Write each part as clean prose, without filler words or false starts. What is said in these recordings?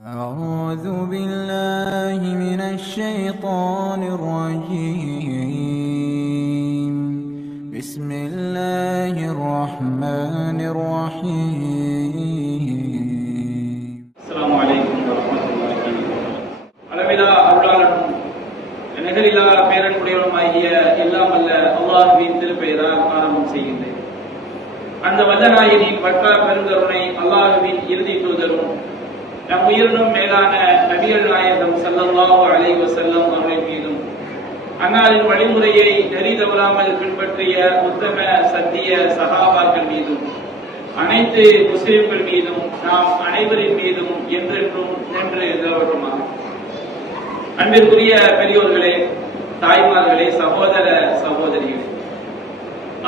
أعوذ بالله من الشيطان الرجيم. بسم الله الرحمن الرحيم. السلام عليكم ورحمة الله அளவிலா அருளாளனும் நிகரிலா பேரன்புடையவனுமாகிய எல்லாம் அல்ல அல்லாஹ்வின் திருப்பெயரால் ஆரம்பம் செய்கின்றேன். அந்த வல்லநாயனின் வற்றா பெருங்கருணை அல்லாஹ்வின் இறுதி தூதரும் நம் உயிரினும் மேலான நபிகள் நாயகம் ஸல்லல்லாஹு அலைஹி வஸல்லம் அவர்கள் மீதும் அன்னாரின் வழிமுறையை நெறி தவறாமல் பின்பற்றிய உத்தம சத்திய சஹாபாக்கள் மீதும் அனைத்து முஸ்லிம்கள் மீதும் நாம் அனைவரின் மீதும் என்றென்றும் நின்று நிலவட்டுமாக. அன்பிற்குரிய பெரியோர்களே, தாய்மார்களே, சகோதர சகோதரிகளே,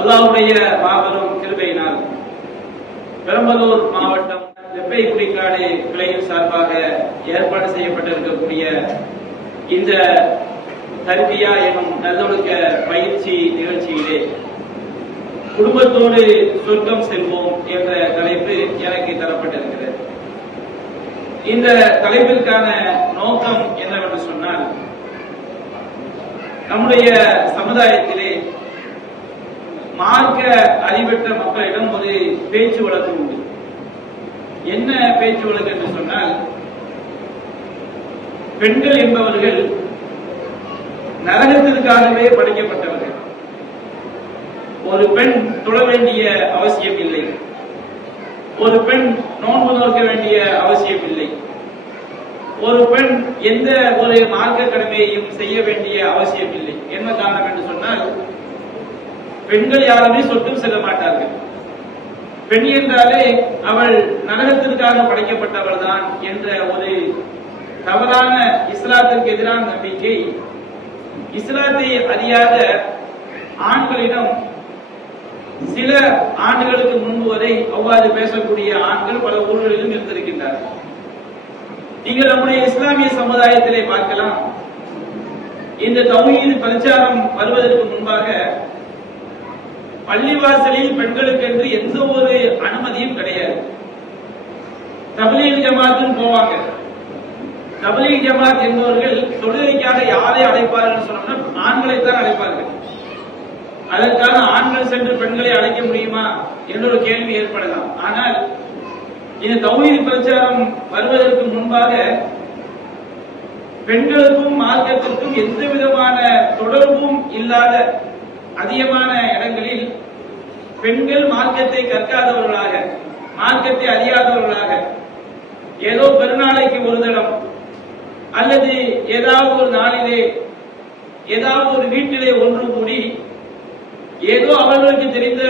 அல்லாஹ்வுடைய மாபெரும் கிருபையினால் பெரம்பலூர் மாவட்டம் வெப்பை குடிக்காடு கிளையின் சார்பாக ஏற்பாடு செய்யப்பட்டிருக்கக்கூடிய இந்த தர்பியா எனும் நல்லொழுக்க பயிற்சி நிகழ்ச்சியிலே குடும்பத்தோடு சொர்க்கம் செல்வோம் என்ற தலைப்பு எனக்கு தரப்பட்டிருக்கிறது. இந்த தலைப்பிற்கான நோக்கம் என்னவென்று சொன்னால், நம்முடைய சமுதாயத்திலே மார்க்க அறிவற்ற மக்களிடம் ஒரு பேச்சு வழக்கு உண்டு. என்ன பேச்சு வழக்கு என்று சொன்னால், பெண்கள் என்பவர்கள் நரகத்திற்காகவே படைக்கப்பட்டவர்கள். ஒரு பெண் தொழ வேண்டிய அவசியம் இல்லை, ஒரு பெண் நோன்பு நோக்க வேண்டிய அவசியம் இல்லை, ஒரு பெண் எந்த ஒரு மார்க்க கடமையையும் செய்ய வேண்டிய அவசியம் இல்லை. என்ன காரணம் என்று சொன்னால், பெண்கள் யாருமே சொர்க்கம் செல்ல மாட்டார்கள். பெண் என்றாலே அவள் நரகத்திற்காக படைக்கப்பட்டவள் தான் என்ற ஒரு தவறான இஸ்லாத்திற்கு எதிரான நம்பிக்கை இஸ்லாத்தை அறியாத ஆண்களிடம் சில ஆண்டுகளுக்கு முன்பு வரை அவ்வாறு பேசக்கூடிய ஆண்கள் பல ஊர்களிலும் இருந்திருக்கின்றார்கள். நீங்கள் நம்முடைய இஸ்லாமிய சமுதாயத்திலே பார்க்கலாம். இந்த தௌஹீத் பிரச்சாரம் வருவதற்கு முன்பாக பள்ளிவாசலில் பெண்களுக்கு என்று எந்த ஒரு அனுமதியும் கிடையாது. தப்லீக் ஜமாத்துன்னு போவாங்க. தப்லீக் ஜமாத் என்பவர்கள் தொழுகைக்காக யாரை அழைப்பார்கள் சொன்னோம்னா ஆண்களைத்தான் அழைப்பார்கள். அதற்காக ஆண்கள் சென்று பெண்களை அழைக்க முடியுமா என்ற ஒரு கேள்வி ஏற்படலாம். ஆனால் இந்த தௌஹீத் பிரச்சாரம் வருவதற்கு முன்பாக பெண்களுக்கும் மார்க்கத்திற்கும் எந்த விதமான தொடர்பும் இல்லாத அதிகமான இடங்களில் பெண்கள் மார்க்கத்தை கற்காதவர்களாக, மார்க்கத்தை அறியாதவர்களாக, ஏதோ பெருநாளைக்கு ஒரு தடம் அல்லது ஏதாவது ஒரு நாளிலே ஏதாவது ஒரு வீட்டிலே ஒன்று கூடி ஏதோ அவர்களுக்கு தெரிந்த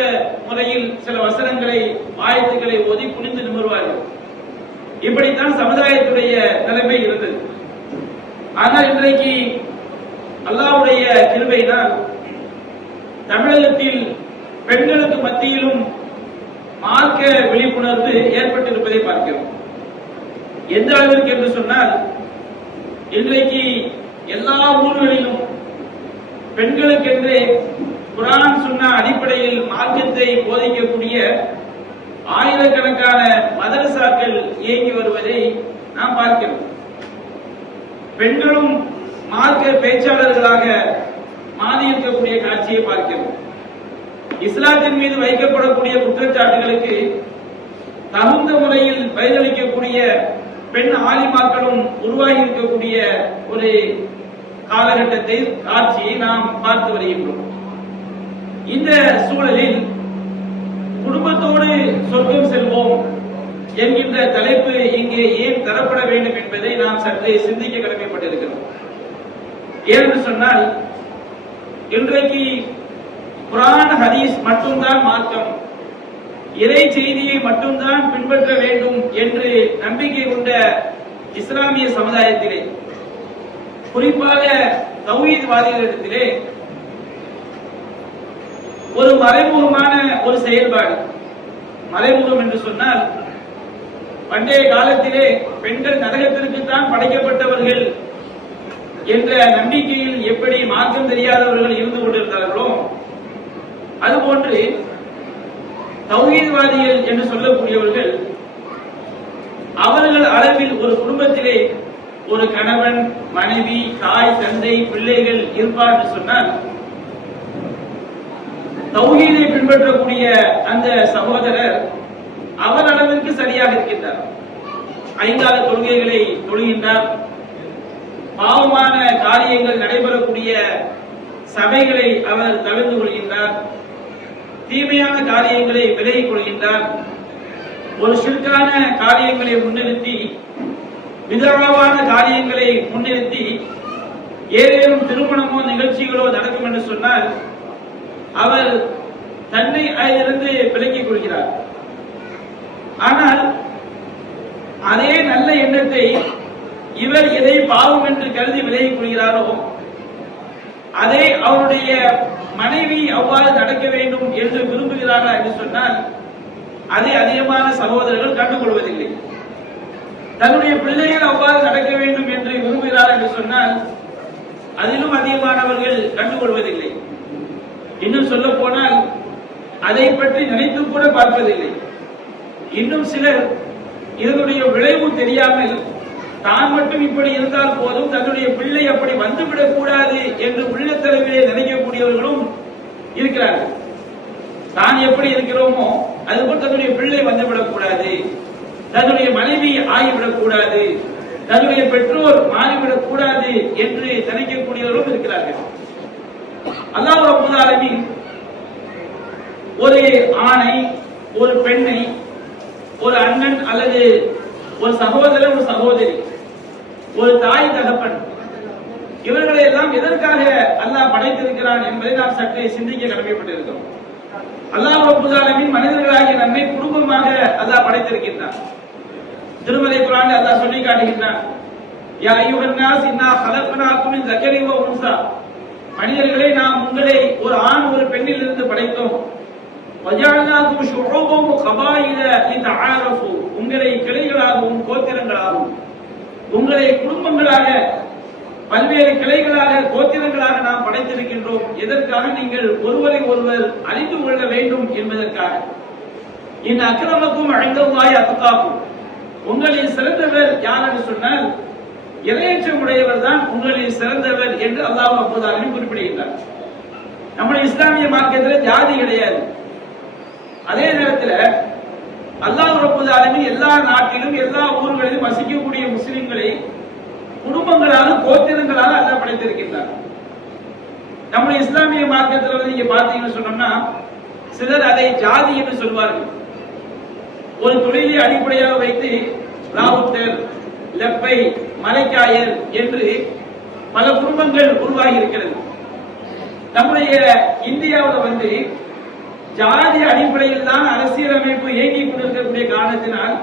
முறையில் சில வசனங்களை ஆயத்துக்களை ஓதி குனிந்து நிமிர்வார்கள். இப்படித்தான் சமுதாயத்துடைய நிலைமை இருந்தது. ஆனால் இன்றைக்கு அல்லாஹ்வுடைய கிருபையினால் தமிழகத்தில் பெண்களுக்கு மத்தியிலும் மார்க்க விழிப்புணர்வு ஏற்பட்டிருப்பதை பார்க்கிறோம். எந்த அளவிற்கு என்று சொன்னால், இன்றைக்கு எல்லா ஊர்களிலும் பெண்களுக்கென்றே குர்ஆன் சுன்னா அடிப்படையில் மார்க்கத்தை போதிக்கக்கூடிய ஆயிரக்கணக்கான மதரசாக்கள் இயங்கி வருவதை நாம் பார்க்கிறோம். பெண்களும் மார்க்க பேச்சாளர்களாக மாறி இருக்கக்கூடிய காட்சியை பார்க்கிறோம். இஸ்லாத்தின் மீது வைக்கப்படக்கூடிய குற்றச்சாட்டுகளுக்கு தகுந்த முறையில் பதிலளிக்கக்கூடிய பெண் ஆலிமாக்களும் உருவாகி இருக்கக்கூடிய ஒரு காலகட்டத்தை காட்சியை நாம் பார்த்து வருகின்றோம். இந்த சூழலில் குடும்பத்தோடு சொர்க்கம் செல்வோம் என்கின்ற தலைப்பு இங்கே ஏன் தரப்பட வேண்டும் என்பதை நாம் சற்றே சிந்திக்க கடமைப்பட்டிருக்கிறோம். ஏனென்று சொன்னால், இன்றைக்கு குர்ஆன் ஹதீஸ் மட்டும்தான் மார்க்கம், இறை செய்தியை மட்டும்தான் பின்பற்ற வேண்டும் என்று நம்பிக்கை கொண்ட இஸ்லாமிய சமுதாயத்திலே, குறிப்பாக தௌஹீத்வாதிகளிடத்திலே ஒரு மறைமுகமான ஒரு செயல்பாடு. மறைமுகம் என்று சொன்னால், பண்டைய காலத்திலே பெண்கள் நரகத்திற்குத்தான் படைக்கப்பட்டவர்கள் என்ற நம்பிக்கையில் எப்படி மார்க்கம் தெரியாதவர்கள் இருந்து கொண்டிருந்தார்களோ, அதுபோன்று தௌஹீத்வாதிகள் என்று சொல்லக்கூடியவர்கள் அவர்கள் அளவில் ஒரு குடும்பத்தில் குடும்பத்திலே ஒரு கணவன், மனைவி, தாய், தந்தை, பிள்ளைகள் இருப்பார் என்று சொன்னால், தௌஹீதை பின்பற்றக்கூடிய அந்த சகோதரர் அவர் அளவிற்கு சரியாக இருக்கின்றார். 5 கால தொழுகைகளை தொழுகின்றார். பாவமான காரியங்கள் நடைபெறக்கூடிய சபைகளை அவர் தவிர்த்து கொள்கின்றார். தீமையான காரியங்களை விலகிக் கொள்கின்றார். ஒரு ஷிர்கான காரியங்களை முன்னிறுத்தி, விதவான காரியங்களை முன்னிறுத்தி ஏதேனும் திருமணமோ நிகழ்ச்சிகளோ நடக்கும் என்று சொன்னால் அவர் தன்னை அதிலிருந்து விலக்கிக் கொள்கிறார். ஆனால் அதே நல்ல எண்ணத்தை இவர் எதை பாவம் என்று கருதி விலகிக் கொள்கிறாரோ அதே அவருடைய மனைவி அவ்வாறு நடக்க வேண்டும் என்று விரும்புகிறாரா என்று சொன்னால் அதை அதிகமான சகோதரர்கள் கண்டுகொள்வதில்லை. தன்னுடைய பிள்ளைகள் அவ்வாறு நடக்க வேண்டும் என்று விரும்புகிறார் என்று சொன்னால் அதிலும் அதிகமானவர்கள் கண்டுகொள்வதில்லை. இன்னும் சொல்ல போனால் அதை பற்றி நினைத்து கூட பார்ப்பதில்லை. இன்னும் சிலர் இதனுடைய விளைவு தெரியாமல் தான் மட்டும் இப்படி இருந்தால் போதும், தன்னுடைய பிள்ளை அப்படி வந்துவிடக் கூடாது என்று உள்ளத்தளவிலே நினைக்கக்கூடியவர்களும் இருக்கிறார்கள். தான் எப்படி இருக்கிறோமோ அதுபோல் தன்னுடைய பிள்ளை வந்துவிடக் கூடாது, தன்னுடைய மனைவி ஆகிவிடக் கூடாது, தன்னுடைய பெற்றோர் மாறிவிடக் கூடாது என்று நினைக்கக்கூடியவர்களும் இருக்கிறார்கள். அல்லாஹ் ரப்பல் ஆலமீன் ஒரு ஆணை, ஒரு பெண்ணை, ஒரு அண்ணன் அல்லது ஒரு சகோதரர், ஒரு சகோதரி, ஒரு தாய், தகப்பன், இவர்களை எல்லாம் எதற்காக அல்லாஹ் படைத்திருக்கிறான் என்பதை நாம் சற்றே சிந்திக்க கடமைப்பட்டிருக்கிறோம். அல்லாஹ் ரப்பல் ஆலமீன் மனிதர்களாகிய நம்மை குடும்பமாக அல்லாஹ் படைத்திருக்கின்றான். திருமலை குர்ஆனில் அல்லாஹ் சொல்லி காட்டுகின்றான், யா அய்யுஹன் நாஸ் இன்னா ஹலக்னாக்கும் மின் ஸக்கரின் வ உன்ஸா, மனிதர்களே நாம் உங்களை ஒரு ஆண் ஒரு பெண்ணில் இருந்து படைத்தோம். வஜஅல்னாக்கும் ஷுஊபன் வ கபாயில லிதஆரஃபு, உங்களை கிளைகளாகவும் கோத்திரங்களாகவும், உங்களை குடும்பங்களாக பல்வேறு கிளைகளாக கோத்திரங்களாக நாம் படைத்திருக்கின்றோம். எதற்காக? நீங்கள் ஒருவரை ஒருவர் அறிந்து கொள்ள வேண்டும் என்பதற்காக. இன் அக்ரமக்கும் இன்தல்லாஹி அத்காக்கும், உங்களில் சிறந்தவர் யார் என்று சொன்னால் இறையச்சமுடையவர் தான் உங்களில் சிறந்தவர் என்று அல்லாஹ் ரப்பல் ஆலமீன் குறிப்பிடுகின்றார். நம்முடைய இஸ்லாமிய மார்க்கத்தில் ஜாதி கிடையாது. அதே நேரத்தில் அல்லாஹ் ரப்பல் ஆலமீன் எல்லா நாட்டிலும் எல்லா ஊர்களிலும் வசிக்கக்கூடிய முஸ்லிம்களை குடும்பங்களாக கோத்திரங்களாக அல்லாஹ் படைத்திருக்கின்றார். நம்முடைய இஸ்லாமிய மார்க்கத்தில் வந்து நீங்க பாத்தீங்கன்னு சொன்னோம்னா சிலர் அதை ஜாதி என்று சொல்வார்கள். ஒரு தொழிலை அடிப்படையாக வைத்து ராவுத்தர், லெப்பை, மலைக்காயர் என்று பல குடும்பங்கள் உருவாகி இருக்கிறது. நம்முடைய இந்தியாவில் வந்து ஜாதி அடிப்படையில் தான் அரசியலமைப்பு இயங்கிக் கொண்டிருக்கக்கூடிய காரணத்தினால்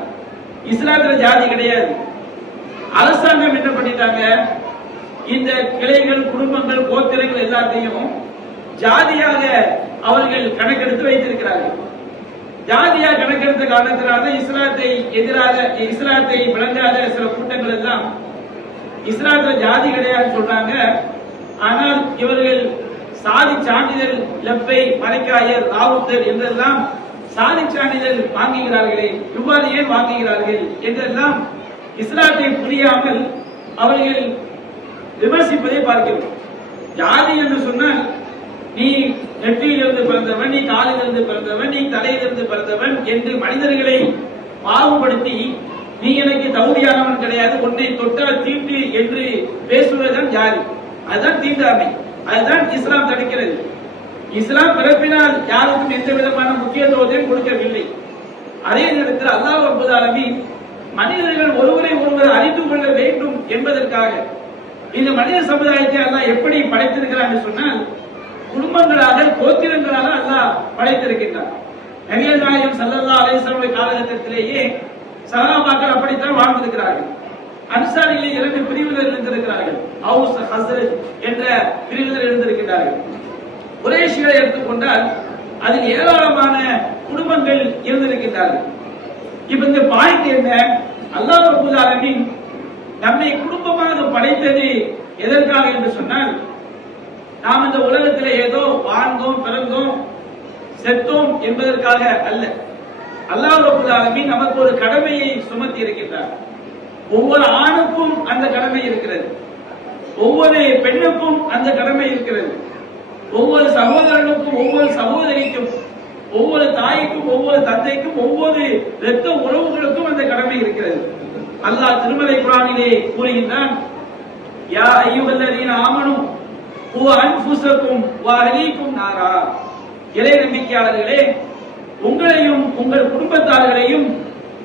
இஸ்லாத்துல ஜாதி கிடையாது. அரசாங்கம் என்ன பண்ணிட்டாங்க, இந்த கிளைகள், குடும்பங்கள், கோத்திரங்கள் எல்லாத்தையும் ஜாதியாக அவர்கள் கணக்கெடுத்து வைத்திருக்கிறார்கள். ஜாதியா கணக்கெடுத்த காரணத்தினால இஸ்லாத்தை எதிராக, இஸ்லாத்தை விளங்காத சில கூட்டங்கள் எல்லாம் இஸ்லாத்துல ஜாதி கிடையாது சொல்றாங்க. ஆனால் இவர்கள் சாதி சான்றிதழ், லெப்பை, மலைக்காயர், ராவுத்தர் என்றெல்லாம் சாதி சான்றிதழ் வாங்குகிறார்களே, இவ்வாறு ஏன் வாங்குகிறார்கள் என்றெல்லாம் இஸ்லாத்தை புரியாமல் அவர்கள் விமர்சிப்பதை பார்க்கிறோம். ஜாதி என்று சொன்னால் நீ நெற்றியிலிருந்து பிறந்தவன், நீ காலிலிருந்து பிறந்தவன், நீ தலையிலிருந்து பிறந்தவன் என்று மனிதர்களை பாகுபடுத்தி நீ எனக்கு தகுதியானவன் கிடையாது, உன்னை தொட்டால் தீட்டு என்று பேசுவதுதான் ஜாதி. அதுதான் தீண்டாமை. அதுதான் இஸ்லாம் தடுக்கிறது. இஸ்லாம் பிறப்பினால் யாருக்கும் எந்த விதமான முக்கியத்துவத்தையும் கொடுக்கவில்லை. அதே நேரத்தில் அல்லாஹ் ரப்பல் ஆலமீன் மனிதர்கள் ஒருவரை ஒருவர் அறிந்து கொள்ள வேண்டும் என்பதற்காக இந்த மனித சமுதாயத்தை அல்லாஹ் எப்படி படைத்திருக்கிறார் என்று சொன்னால் குடும்பங்களாக, கோத்திரங்களாக அல்லாஹ் படைத்திருக்கின்றார். நபிகள் நாயகம் ஸல்லல்லாஹு அலைஹி வஸல்லம் காலகட்டத்திலேயே சஹாபாக்கள் அப்படித்தான் வாழ்ந்திருக்கிறார்கள். அன்சாரிலே 2 பிரிவினர் இருந்திருக்கிறார்கள். அவுஸ், ஹஸ்ரஜ் என்ற பிரிவினர் இருந்திருக்கிறார்கள். குறைஷிகளை எடுத்துக்கொண்டால் அதில் ஏராளமான குடும்பங்கள் இருந்திருக்கிறார்கள். இப்ப இந்த பாயிண்ட் என்ன, அல்லாஹ் ரப்பல் ஆலமீன் நம்மை குடும்பமாக படைத்தது எதற்காக என்று சொன்னால் நாம் இந்த உலகத்தில் ஏதோ வாழ்ந்தோம், பிறந்தோம், செத்தோம் என்பதற்காக அல்ல. அல்லாஹ் ரப்பல் ஆலமீன் நமக்கு ஒரு கடமையை சுமத்தி இருக்கின்றார். ஒவ்வொரு ஆணுக்கும் அந்த கடமை இருக்கிறது. ஒவ்வொரு பெண்ணுக்கும் அந்த கடமை இருக்கிறது. ஒவ்வொரு சகோதரனுக்கும், ஒவ்வொரு சகோதரிக்கும், ஒவ்வொரு தாய்க்கும், ஒவ்வொரு தந்தைக்கும், ஒவ்வொரு இரத்த உறவுகளுக்கும் அந்த கடமை இருக்கிறது. அல்லாஹ் திருமலை குர்ஆனிலே கூறுகின்றான், யா அய்யுஹல்லதீன ஆமனு கூ அன்ஃபுஸக்கும் வ அஹ்லீக்கும் நாரா. இறை நம்பிக்கையாளர்களே, உங்களையும் உங்கள் குடும்பத்தார்களையும்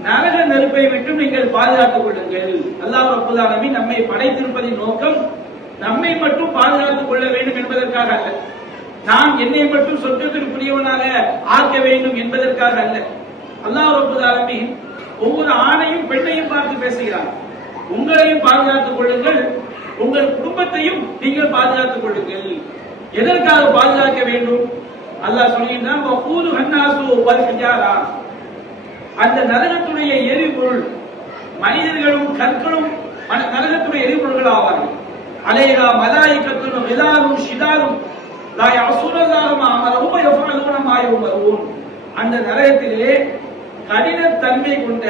நரக நெருப்பை விட்டு நீங்கள் பாதுகாத்துக் கொள்ளுங்கள். அல்லாஹ் ரப்பல் ஆலமீன் நம்மை படைத்திருப்பதின் நோக்கம் நம்மை மட்டும் பாதுகாத்துக் கொள்ள வேண்டும் என்பதற்காக அல்ல, நான் என்னை மட்டும் சொர்க்கத்திற்குரியவனாக ஆக்க வேண்டும் என்பதற்காக அல்ல. அல்லாஹ் ரப்பல் ஆலமீன் ஒவ்வொரு ஆணையும் பெண்ணையும் பார்த்து பேசுகிறார். உங்களையும் பாதுகாத்துக் கொள்ளுங்கள், உங்கள் குடும்பத்தையும் நீங்கள் பாதுகாத்துக் கொள்ளுங்கள். எதற்காக பாதுகாக்க வேண்டும்? அல்லாஹ் சொல்கின்றான், வகூது ஹன்னாசு வல் ஹிஜாரா. அந்த நரகத்துடைய எரிபொருள் மனிதர்களும் கற்களும் நரகத்துடைய எரிபொருள்கள் ஆவார்கள். அலைஹா மலாயிகத்துன் கிலாதுன் ஷிதாதுன் லா யஸூனல்லாஹ மா அமரஹும் வ யஃபஅலூன மா யுமரூன். அந்த நரகத்திலே கடினத்தன்மை கொண்ட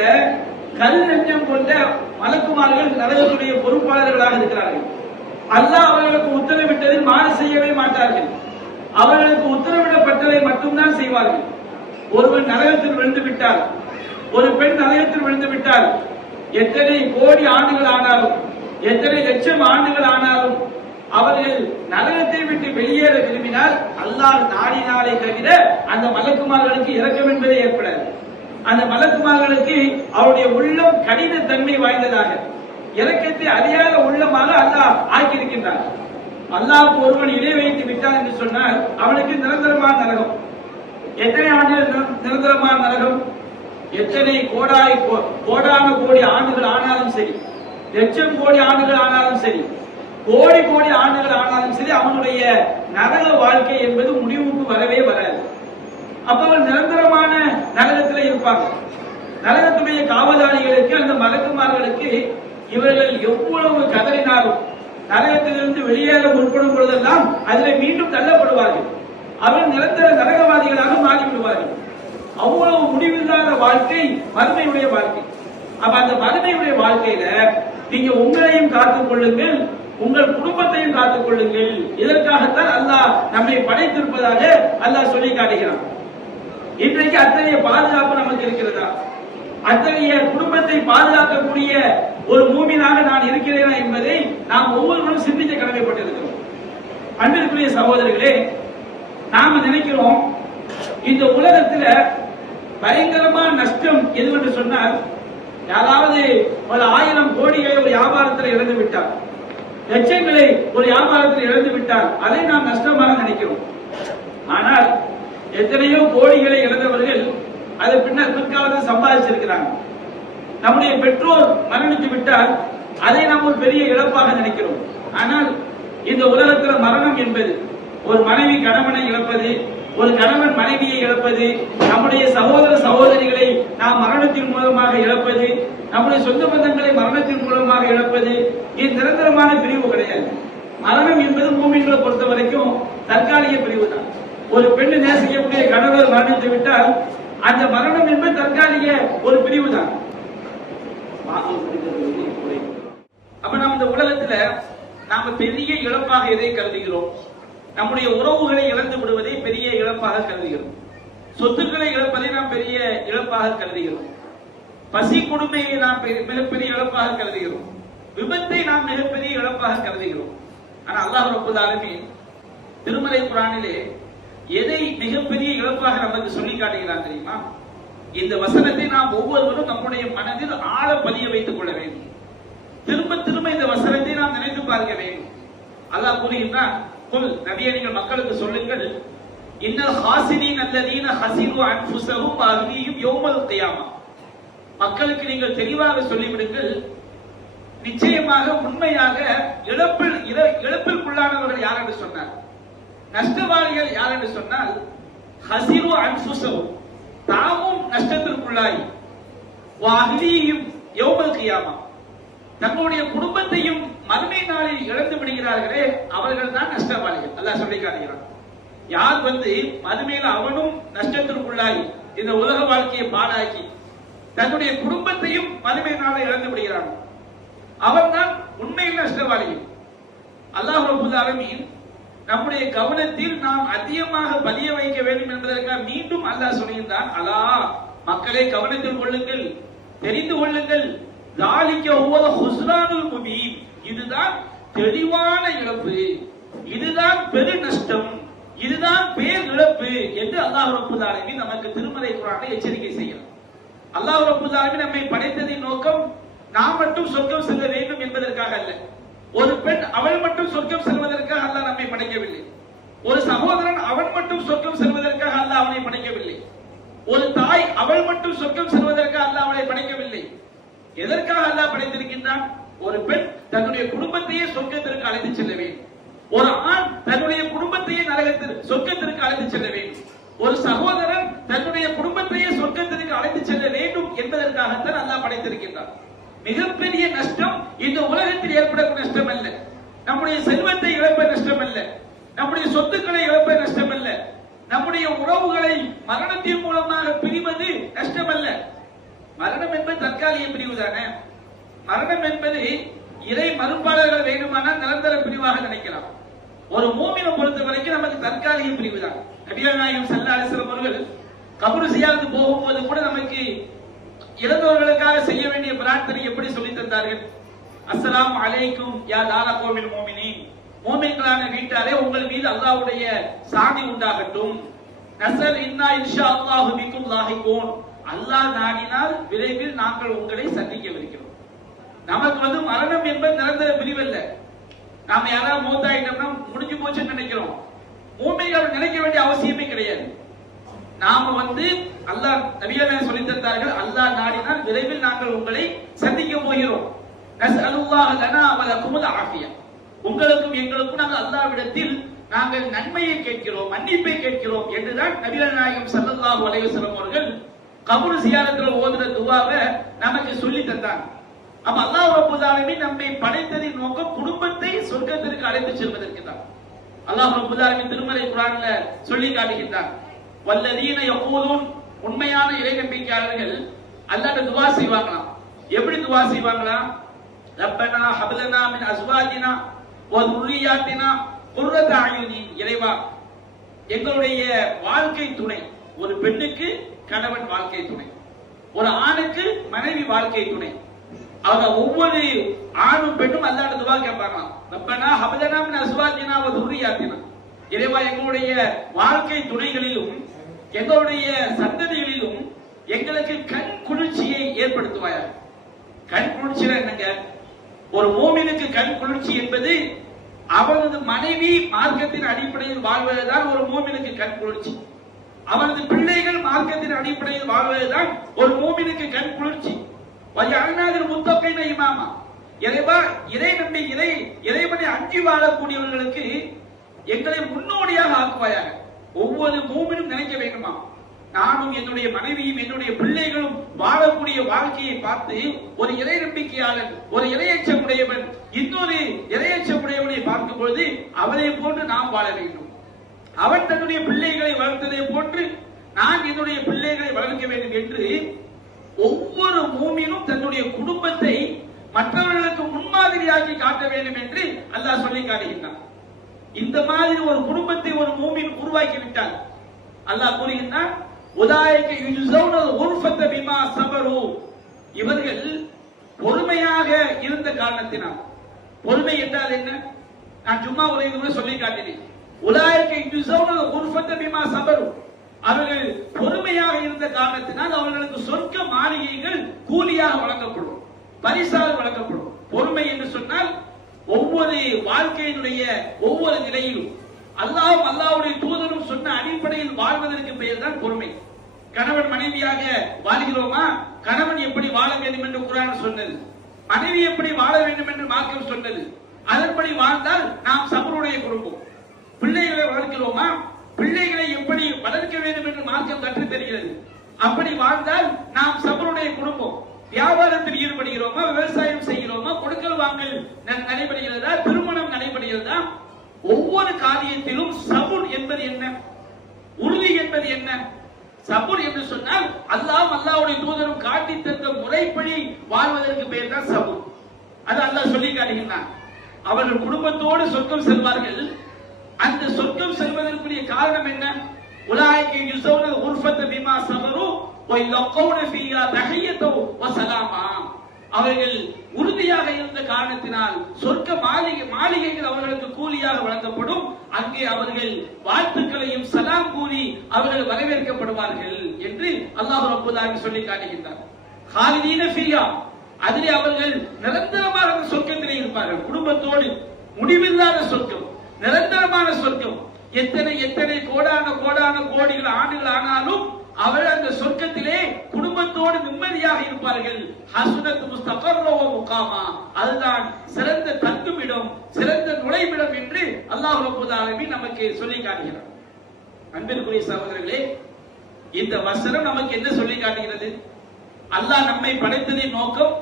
கல் நெஞ்சம் கொண்ட மலக்குமார்கள் நரகத்துடைய பொறுப்பாளர்களாக இருக்கிறார்கள். அல்லாஹ் அவர்களுக்கு உத்தரவிட்டதில் மாறு செய்யவே மாட்டார்கள். அவர்களுக்கு உத்தரவிடப்பட்டதை மட்டும்தான் செய்வார்கள். ஒருவன் நரகத்தில் விழுந்து விட்டால், ஒரு பெண் நரகத்தில் விழுந்து விட்டால், எத்தனை கோடி ஆண்டுகள் ஆனாலும், எத்தனை லட்சம் ஆண்டுகள் ஆனாலும் அவர்கள் நரகத்தை விட்டு வெளியேற விரும்பினால் அல்லாஹ் நாடினாலே தவிர அந்த மலக்குமார்களுக்கு இரக்கம் என்பதே ஏற்படாது. அந்த மலக்குமார்களுக்கு அவருடைய உள்ளம் கடினத்தன்மை வாய்ந்ததாக, இரக்கத்தை அறியாத உள்ளமாக அல்லாஹ் ஆக்கியிருக்கின்றார். அல்லாஹ்வுக்கு ஒருவன் இணை வைத்து விட்டான் என்று சொன்னால் அவனுக்கு நிரந்தரமான நரகம். எத்தனை ஆண்டுகள் நிரந்தரமான நரகம்? எத்தனை கோடான கோடி ஆண்டுகள் ஆனாலும் சரி, லட்சம் கோடி ஆண்டுகள் ஆனாலும் சரி, கோடி கோடி ஆண்டுகள் ஆனாலும் சரி, அவனுடைய நரக வாழ்க்கை என்பது முடிவுக்கு வரவே வராது. அப்ப அவன் நிரந்தரமான நரகத்தில் இருப்பாங்க. நரகத்துடைய காவலாளிகளுக்கு, அந்த மலக்குமார்களுக்கு இவர்கள் எவ்வளவு கதறினாலும் நரகத்திலிருந்து வெளியேற முற்படும் பொழுதெல்லாம் அதில் மீண்டும் தள்ளப்படுவார்கள். அவர்கள் நிரந்தர நரகவாதிகளாக மாறிவிடுவார்கள். அவ்வளவு முடிவில்லாத வாழ்க்கை மறுமையுடைய வாழ்க்கை. அப்ப அந்த மறுமையுடைய வாழ்க்கையில நீங்க உங்களையும் காத்துக் கொள்ளுங்கள், உங்கள் குடும்பத்தையும் காத்துக் கொள்ளுங்கள். இதற்காகத்தான் அல்லாஹ் நம்மை படைத்திருப்பதாக அல்லாஹ் சொல்லி காட்டுகிறான். இன்றைக்கு அத்தகைய பாதுகாப்பு நமக்கு இருக்கிறதா? அத்தகைய குடும்பத்தை பாதுகாக்கக்கூடிய ஒரு மூமினாக நான் இருக்கிறேனா என்பதை நாம் ஒவ்வொருவரும் சிந்திக்க கடமைப்பட்டிருக்கிறோம். அன்பிற்குரிய சகோதரர்களே, நாம நினைக்கிறோம் இந்த உலகத்துல பயங்கரமான நஷ்டம் எதுவென்று சொன்னால், யாராவது ஒரு 1000 கோடிகளை ஒரு வியாபாரத்தில் இழந்து விட்டார், லட்சங்களை ஒரு வியாபாரத்தில் இழந்து விட்டால் அதை நாம் நஷ்டமாக நினைக்கிறோம். ஆனால் எத்தனையோ கோடிகளை இழந்தவர்கள் அது பிற்காலத்தில் சம்பாதிச்சிருக்கிறாங்க. நம்முடைய பெற்றோர் மரணித்து விட்டால் அதை நாம் ஒரு பெரிய இழப்பாக நினைக்கிறோம். ஆனால் இந்த உலகத்தில் மரணம் என்பது, ஒரு மனைவி கணவனை இழப்பது, ஒரு கணவன் மனைவியை இழப்பது, நம்முடைய சகோதர சகோதரிகளை நாம் மரணத்தின் மூலமாக இழப்பது, நம்முடைய சொந்த பந்தங்களை மரணத்தின் மூலமாக இழப்பது, இது நிரந்தரமான பிரிவு கிடையாது. மரணம் என்பது மூமின்களை பொறுத்த வரைக்கும் தற்காலிக பிரிவு தான். ஒரு பெண்ணு நேசிக்கக்கூடிய கணவர் மரணித்து விட்டால் அந்த மரணம் என்பது தற்காலிக ஒரு பிரிவு தான். அப்ப நம்ம இந்த உலகத்துல நாம பெரிய இழப்பாக எதை கருதுகிறோம்? நம்முடைய உறவுகளை இழந்து விடுவதை பெரிய இழப்பாக கருதுகிறோம். சொத்துக்களை இழப்பதை நாம் பெரிய இழப்பாக கருதுகிறோம். பசி கொடுமையை நாம் மிகப்பெரிய இழப்பாக கருதுகிறோம். விபத்தை நாம் மிகப்பெரிய இழப்பாக கருதுகிறோம். ஆனா அல்லாஹ் ரப்பல் ஆலமீன் திருமலை குர்ஆனிலே எதை மிகப்பெரிய இழப்பாக நமக்கு சொல்லி காட்டுகிறான் தெரியுமா? இந்த வசனத்தை நாம் ஒவ்வொருவரும் நம்முடைய மனதில் ஆழ பதிய வைத்துக் கொள்ள வேண்டும். திரும்ப திரும்ப இந்த வசனத்தை நாம் நினைத்து பார்க்க வேண்டும். அல்லாஹ் கூறுகின்றான், குல் நபியே நீங்கள் மக்களுக்கு சொல்லுங்கள், இன்னல் ஹாசினீன் அல்லதீன ஹஸிரு அன்ஃபுஸஹும் வ அஹ்லீஹிம் யௌமல் கியாமா. மக்களுக்கு நீங்கள் தெளிவாக சொல்லிவிடுங்கள், நிச்சயமாக உண்மையாக இழப்பிற்குள்ளானவர்கள் யார் என்று சொன்னார், நஷ்டவாளிகள் யார் என்று சொன்னால், ஹஸிரு அன்ஃபுஸஹும் தாமும் நஷ்டத்திற்குள்ளாய், வ அஹ்லீஹிம் யௌமல் கியாமா தங்களுடைய குடும்பத்தையும் மறுமை நாளில் இழந்து விடுகிறார்களே அவர்கள் தான் நஷ்டவாளிகள். அல்லாஹ் சொல்லி காட்டுகிறான். யார் மறுமையில் அவனும் நஷ்டத்திற்குள்ளாய் இந்த உலக வாழ்க்கையை பாழாக்கி தன்னுடைய குடும்பத்தையும் மறுமை நாளில் இழந்து விடுகிறான், அவன் தான் நஷ்டவாளிகள். அல்லாஹ் ரப்பல் ஆலமீன் நம்முடைய கவனத்தில் நாம் அதிகமாக பதிய வைக்க வேண்டும் என்பதற்காக மீண்டும் அல்லாஹ் சொல்கின்றான், அலா மக்களே கவனத்தில் கொள்ளுங்கள், தெரிந்து கொள்ளுங்கள், ذَلِكَ هُوَ الْخُسْرَانُ الْمُبِينُ, இதுதான் தெளிவான இழப்பு, இதுதான் பெரு நஷ்டம், இதுதான் பேர் இழப்பு என்று அல்லாஹ் ரப்பல் ஆலமீன் நமக்கு திருமறை குர்ஆனில் எச்சரிக்கை செய்கிறார். அல்லாஹ் ரப்பல் ஆலமீன் நம்மை படைத்ததின் நோக்கம் நாம் மட்டும் சொர்க்கம் செல்ல வேண்டும் என்பதற்காக அல்ல. ஒரு பெண் அவள் மட்டும் சொர்க்கம் செல்வதற்காக அல்லாஹ் நம்மை படைக்கவில்லை. ஒரு சகோதரன் அவன் மட்டும் சொர்க்கம் செல்வதற்காக அல்லாஹ் அவனை படைக்கவில்லை. ஒரு தாய் அவள் மட்டும் சொர்க்கம் செல்வதற்காக அல்லாஹ் அவளை படைக்கவில்லை. எதற்காக அல்லாஹ் படைத்திருக்கின்றான்? ஒரு பெண் தன்னுடைய குடும்பத்தையே சொர்க்கத்திற்கு அழைத்து செல்ல வேண்டும். ஒரு ஆண் தன்னுடைய குடும்பத்தையே நரகத்திற்கு சொர்க்கத்திற்கு அழைத்து செல்ல வேண்டும். ஒரு சகோதரன் தன்னுடைய குடும்பத்தையே சொர்க்கத்திற்கு அழைத்து செல்ல வேண்டும் என்பதற்காகத்தான் அல்லாஹ் படைத்திருக்கின்றான். மிகப்பெரிய நஷ்டம் இந்த உலகத்தில் ஏற்படக்கூடிய நஷ்டம் அல்ல, நம்முடைய செல்வத்தை இழப்ப நஷ்டம் அல்ல, நம்முடைய சொத்துக்களை இழப்ப நஷ்டம் அல்ல, நம்முடைய உறவுகளை மரணத்தின் மூலமாக பிரிவது நஷ்டம் அல்ல. மரணம் என்பது தற்காலிக பிரிவு தானே. மரணம் என்பது இறை மறுப்பாளர்கள் வேண்டுமானால் நிரந்தர பிரிவாக நினைக்கலாம். ஒரு மூமினை பொறுத்த வரைக்கும் நமக்கு தற்காலிக பிரிவு தான். நபிகள் நாயகம் ஸல்லல்லாஹு அலைஹி வஸல்லம் அவர்கள் கபர் ஜியாரத் போகும்போது கூட நமக்கு இறந்தவர்களுக்காக செய்ய வேண்டிய பிரார்த்தனை எப்படி சொல்லி தந்தார்கள்? அஸ்ஸலாமு அலைக்கும் யா தார கௌமில் முஃமினீன், மூமின்களான வீட்டாரே உங்கள் மீது அல்லாஹ்வுடைய சாந்தி உண்டாகட்டும். நஸல் இன்னா இன்ஷா அல்லாஹு பிக்கும் லாஹிகூன், அல்லாஹ் நாடினால் விரைவில் நாங்கள் உங்களை சந்திக்கவிருக்கிறோம். நமக்கு மரணம் என்பது நிரந்தர பிரிவல்ல. நாம யாராவது மூத்தாயிட்டோம்னா முடிஞ்சு போச்சுன்னு நினைக்கிறோம். மூமின்கள் நினைக்க வேண்டிய அவசியமே கிடையாது. நாம அல்லாஹ் நபிகள் சொல்லி தந்தார்கள், அல்லாஹ் நாடினால் விரைவில் நாங்கள் உங்களை சந்திக்க போகிறோம். நஸ்அலுல்லாஹ லனா வ லகுமுல் ஆஃபியா, உங்களுக்கும் எங்களுக்கும் நாங்கள் அல்லாஹ்விடத்தில் நாங்கள் நன்மையை கேட்கிறோம், மன்னிப்பை கேட்கிறோம் என்றுதான் நபிகள் நாயகம் ஸல்லல்லாஹு அலைஹி வஸல்லம் அவர்கள் கபர் ஜியாரத்தில் ஓதுற துஆவை நமக்கு சொல்லி தந்தாங்க. அப்ப அல்லாஹ் ரப்பல் ஆலமீன் நம்மை படைத்ததின் நோக்கம் குடும்பத்தை சொர்க்கத்திற்கு அழைத்து செல்வதற்கு தான். அல்லாஹ் ரப்பல் ஆலமீன் திருமறை குர்ஆன்ல சொல்லி காட்டுகின்றான், வல்லதீன யகூலூன், உண்மையான இறை நம்பிக்கையாளர்கள் அல்லாஹ்ட்ட துஆ செய்வாங்களாம். எப்படி துஆ செய்வாங்களாம்? ரப்பனா ஹப்லனா மின் அஸ்வாஜினா வ ذُرِّيَّاتِنَا குர்ரத அயுனின், இறைவா எங்களுடைய வாழ்க்கை துணை, ஒரு பெண்ணுக்கு கணவன் வாழ்க்கை துணை, ஒரு ஆணுக்கு மனைவி வாழ்க்கை துணை. அவங்க ஒவ்வொரு ஆணும் பெண்ணும் அல்லாஹ்ட்ட துஆ கேட்பாங்களாம். ரப்பனா ஹப்லனா மின் அஸ்வாஜினா வ ذُرِّيَّاتِنَا, இறைவா எங்களுடைய வாழ்க்கை துணைகளிலும் எங்களுடைய சந்ததிகளிலும் எங்களுக்கு கண் குளிர்ச்சியை ஏற்படுத்துவாயாக. கண் குளிர்ச்சி என்னங்க? ஒரு மூமினுக்கு கண் குளிர்ச்சி என்பது அவனது மனைவி மார்க்கத்தின் அடிப்படையில் வாழ்வதுதான் ஒரு மூமினுக்கு கண் குளிர்ச்சி. அவனது பிள்ளைகள் மார்க்கத்தின் அடிப்படையில் வாழ்வதுதான் ஒரு மூமினுக்கு கண் குளிர்ச்சி. வஜஅல்னால் முத்தகீன இமாமா, இறைவா இறைவனை அஞ்சி வாழக்கூடியவர்களுக்கு எங்களை முன்னோடியாக ஆக்குவாயாக. ஒவ்வொரு மூமினும் நினைக்க வேண்டுமா, நானும் என்னுடைய மனைவியும் என்னுடைய பிள்ளைகளும் வாழக்கூடிய வாழ்க்கையை பார்த்து ஒரு இறை நம்பிக்கையாளன், ஒரு இறையச்சமுடையவன் இன்னொரு இறையச்சமுடையவனை பார்க்கும் பொழுது அவனை போன்று நாம் வாழ வேண்டும். அவன் தன்னுடைய பிள்ளைகளை வளர்த்ததை போன்று நான் என்னுடைய பிள்ளைகளை வளர்க்க வேண்டும் என்று ஒவ்வொரு மூமினும் தன்னுடைய குடும்பத்தை மற்றவர்களுக்கு முன்மாதிரியாக்கி காட்ட வேண்டும் என்று அல்லாஹ் சொல்லி காட்டுகின்றான். இந்த மாதிரி ஒரு குடும்பத்தை ஒரு மூமின் உருவாக்கி விட்டால் அல்லாஹ் கூறுகின்றான், உலாயிக யுஜ்ஸௌனல் குர்ஃபத பிமா ஸபரு, இவர்கள் பொறுமையாக இருந்த காரணத்தினால். பொறுமை என்றால் என்ன? நான் சும்மா ஒரு இதுவே சொல்லி காட்டினேன். உலாயிக யுஜ்ஸௌனல் குர்ஃபத பிமா ஸபரு, அவர்கள் பொறுமையாக இருந்த காரணத்தினால் அவர்களுக்கு சொர்க்க மாளிகைகள் கூலியாக வழங்கப்படும், பரிசாக வழங்கப்படும். பொறுமை என்று சொன்னால் ஒவ்வொரு வாழ்க்கையினுடைய ஒவ்வொரு நிலையிலும் அல்லாஹ்வும் அல்லாஹ்வுடைய தூதரும் சொன்ன அடிப்படையில் வாழ்வதற்கு பெயர் தான் பொறுமை. கணவன் மனைவியாக வாழ்கிறோமா, கணவன் எப்படி வாழ வேண்டும் என்று குர்ஆன் சொன்னது, மனைவி எப்படி வாழ வேண்டும் என்று மார்க்கம் சொன்னது, அதன்படி வாழ்ந்தால் நாம் சபருடைய குடும்பம். பிள்ளைகளை வளர்க்கிறோமா, பிள்ளைகளை எப்படி வளர்க்க வேண்டும் என்று மார்க்கம் கற்றுத் தருகிறது, அப்படி வாழ்ந்தால் நாம் சபருடைய குடும்பம். வியாபாரத்தில் ஈடுபடுகிறோமா, விவசாயம் செய்கிறோமா, கொடுக்கல் வாங்கல் நடைபெறுகிறதா, திருமணம் நடைபெறுகிறதா, ஒவ்வொரு காரியத்திலும் சபுர் என்பது என்ன, உறுதி என்பது என்ன? சபுர் என்று சொன்னால் அல்லாஹ் அல்லாஹ்வுடைய தூதரும் காட்டி தந்த முறைப்படி வாழ்வதற்கு பெயர் தான் சபுர். அது அல்லாஹ் சொல்லி காட்டுகின்றான். அவர்கள் குடும்பத்தோடு சொர்க்கம் செல்வார்கள். அந்த சொர்க்கம் செல்வதற்குரிய காரணம் என்ன? உலாயிக யுஸௌன குர்ஃபத பிமா ஸபரு வ யலகௌன ஃபீஹா தஹியத்து வ ஸலாமா. அவர்கள் உறுதியாக இருந்த காரணத்தினால் சொர்க்க மாளிகைகள் அவர்களுக்கு கூலியாக வழங்கப்படும். அங்கே அவர்கள் வாழ்த்துக்களையும் சலாம் கூறி அவர்கள் வரவேற்கப்படுவார்கள் என்று அல்லாஹ் ரப்பல் ஆலமீன் சொல்லி காட்டுகின்றார். காலிதீன ஃபீஹா, அதிலே அவர்கள் நிரந்தரமாக அந்த சொர்க்கத்திலே இருப்பார்கள். குடும்பத்தோடு முடிவில்லாத சொர்க்கம், நிரந்தரமான சொர்க்கம். எத்தனை கோடான கோடிகள் ஆண்டுகள் ஆனாலும் அவர்கள் அந்த சொர்க்கத்திலே குடும்பத்தோடு நிம்மதியாக இருப்பார்கள். ஹஸ்னத் முஸ்தகர்ர வ முகாமா, அதுதான் சிறந்த தங்குமிடம், சிறந்த நுழைவிடம் என்று அல்லாஹ் ரப்பல் ஆலமீன் நமக்கு சொல்லி காட்டுகிறார். அன்பிற்குரிய சகோதரர்களே, இந்த வசனம் நமக்கு என்ன சொல்லி காட்டுகிறது? அல்லாஹ் நம்மை படைத்ததின் நோக்கம்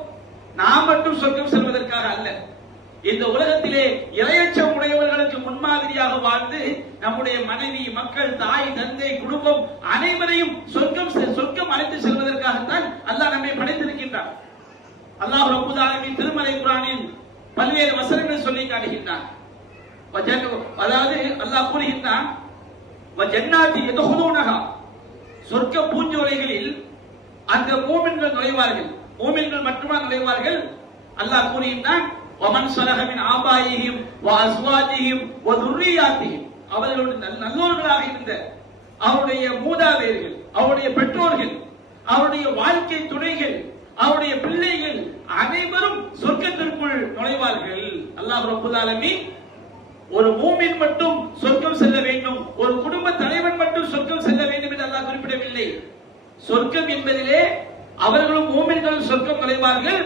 நாம் மட்டும் சொர்க்கம் செல்வதற்காக அல்ல. இந்த உலகத்திலே இறையச்சம் உடையவர்களுக்கு முன்மாதிரியாக வாழ்ந்து நம்முடைய மனைவி, மக்கள், தாய், தந்தை, குடும்பம் அனைவரையும் சொர்க்கம் அழைத்து செல்வதற்காகத்தான் அல்லாஹ் நம்மை படைத்திருக்கின்றார். அல்லாஹ் ரப்பல் ஆலமீன் திருமறை குர்ஆனில் பல்வேறு வசனங்கள் சொல்லி காட்டுகின்றார். அதாவது அல்லாஹ் கூறுகின்றான், வஜன்னாதி யதுஹுலூனஹா, சொர்க்க பூஞ்சோலைகளில் அந்த மூமின்கள் நுழைவார்கள். மூமின்கள் மட்டுமா நுழைவார்கள்? அல்லாஹ் கூறுகின்றான், வமன் ஸலஹ மின் ஆபாயிஹிம் வ அஸ்வாஜிஹிம் வ துர்ரியாத்திஹிம், அவர்களுடைய நல்லோர்களாக இருந்த அவருடைய மூதாதையர்கள், அவருடைய பெற்றோர்கள், அவருடைய வாழ்க்கை துணைகள், அவருடைய பிள்ளைகள் அனைவரும் சொர்க்கத்திற்குள் நுழைவார்கள். அல்லாஹ் ரப்பல் ஆலமீன் ஒரு மூமின் மட்டும் சொர்க்கம் செல்ல வேண்டும், ஒரு குடும்ப தலைவன் மட்டும் சொர்க்கம் செல்ல வேண்டும் என்று அல்லாஹ் குறிப்பிடவில்லை. சொர்க்கம் என்பதிலே அவர்களும் மூமின்கள் சொர்க்கம் நுழைவார்கள்.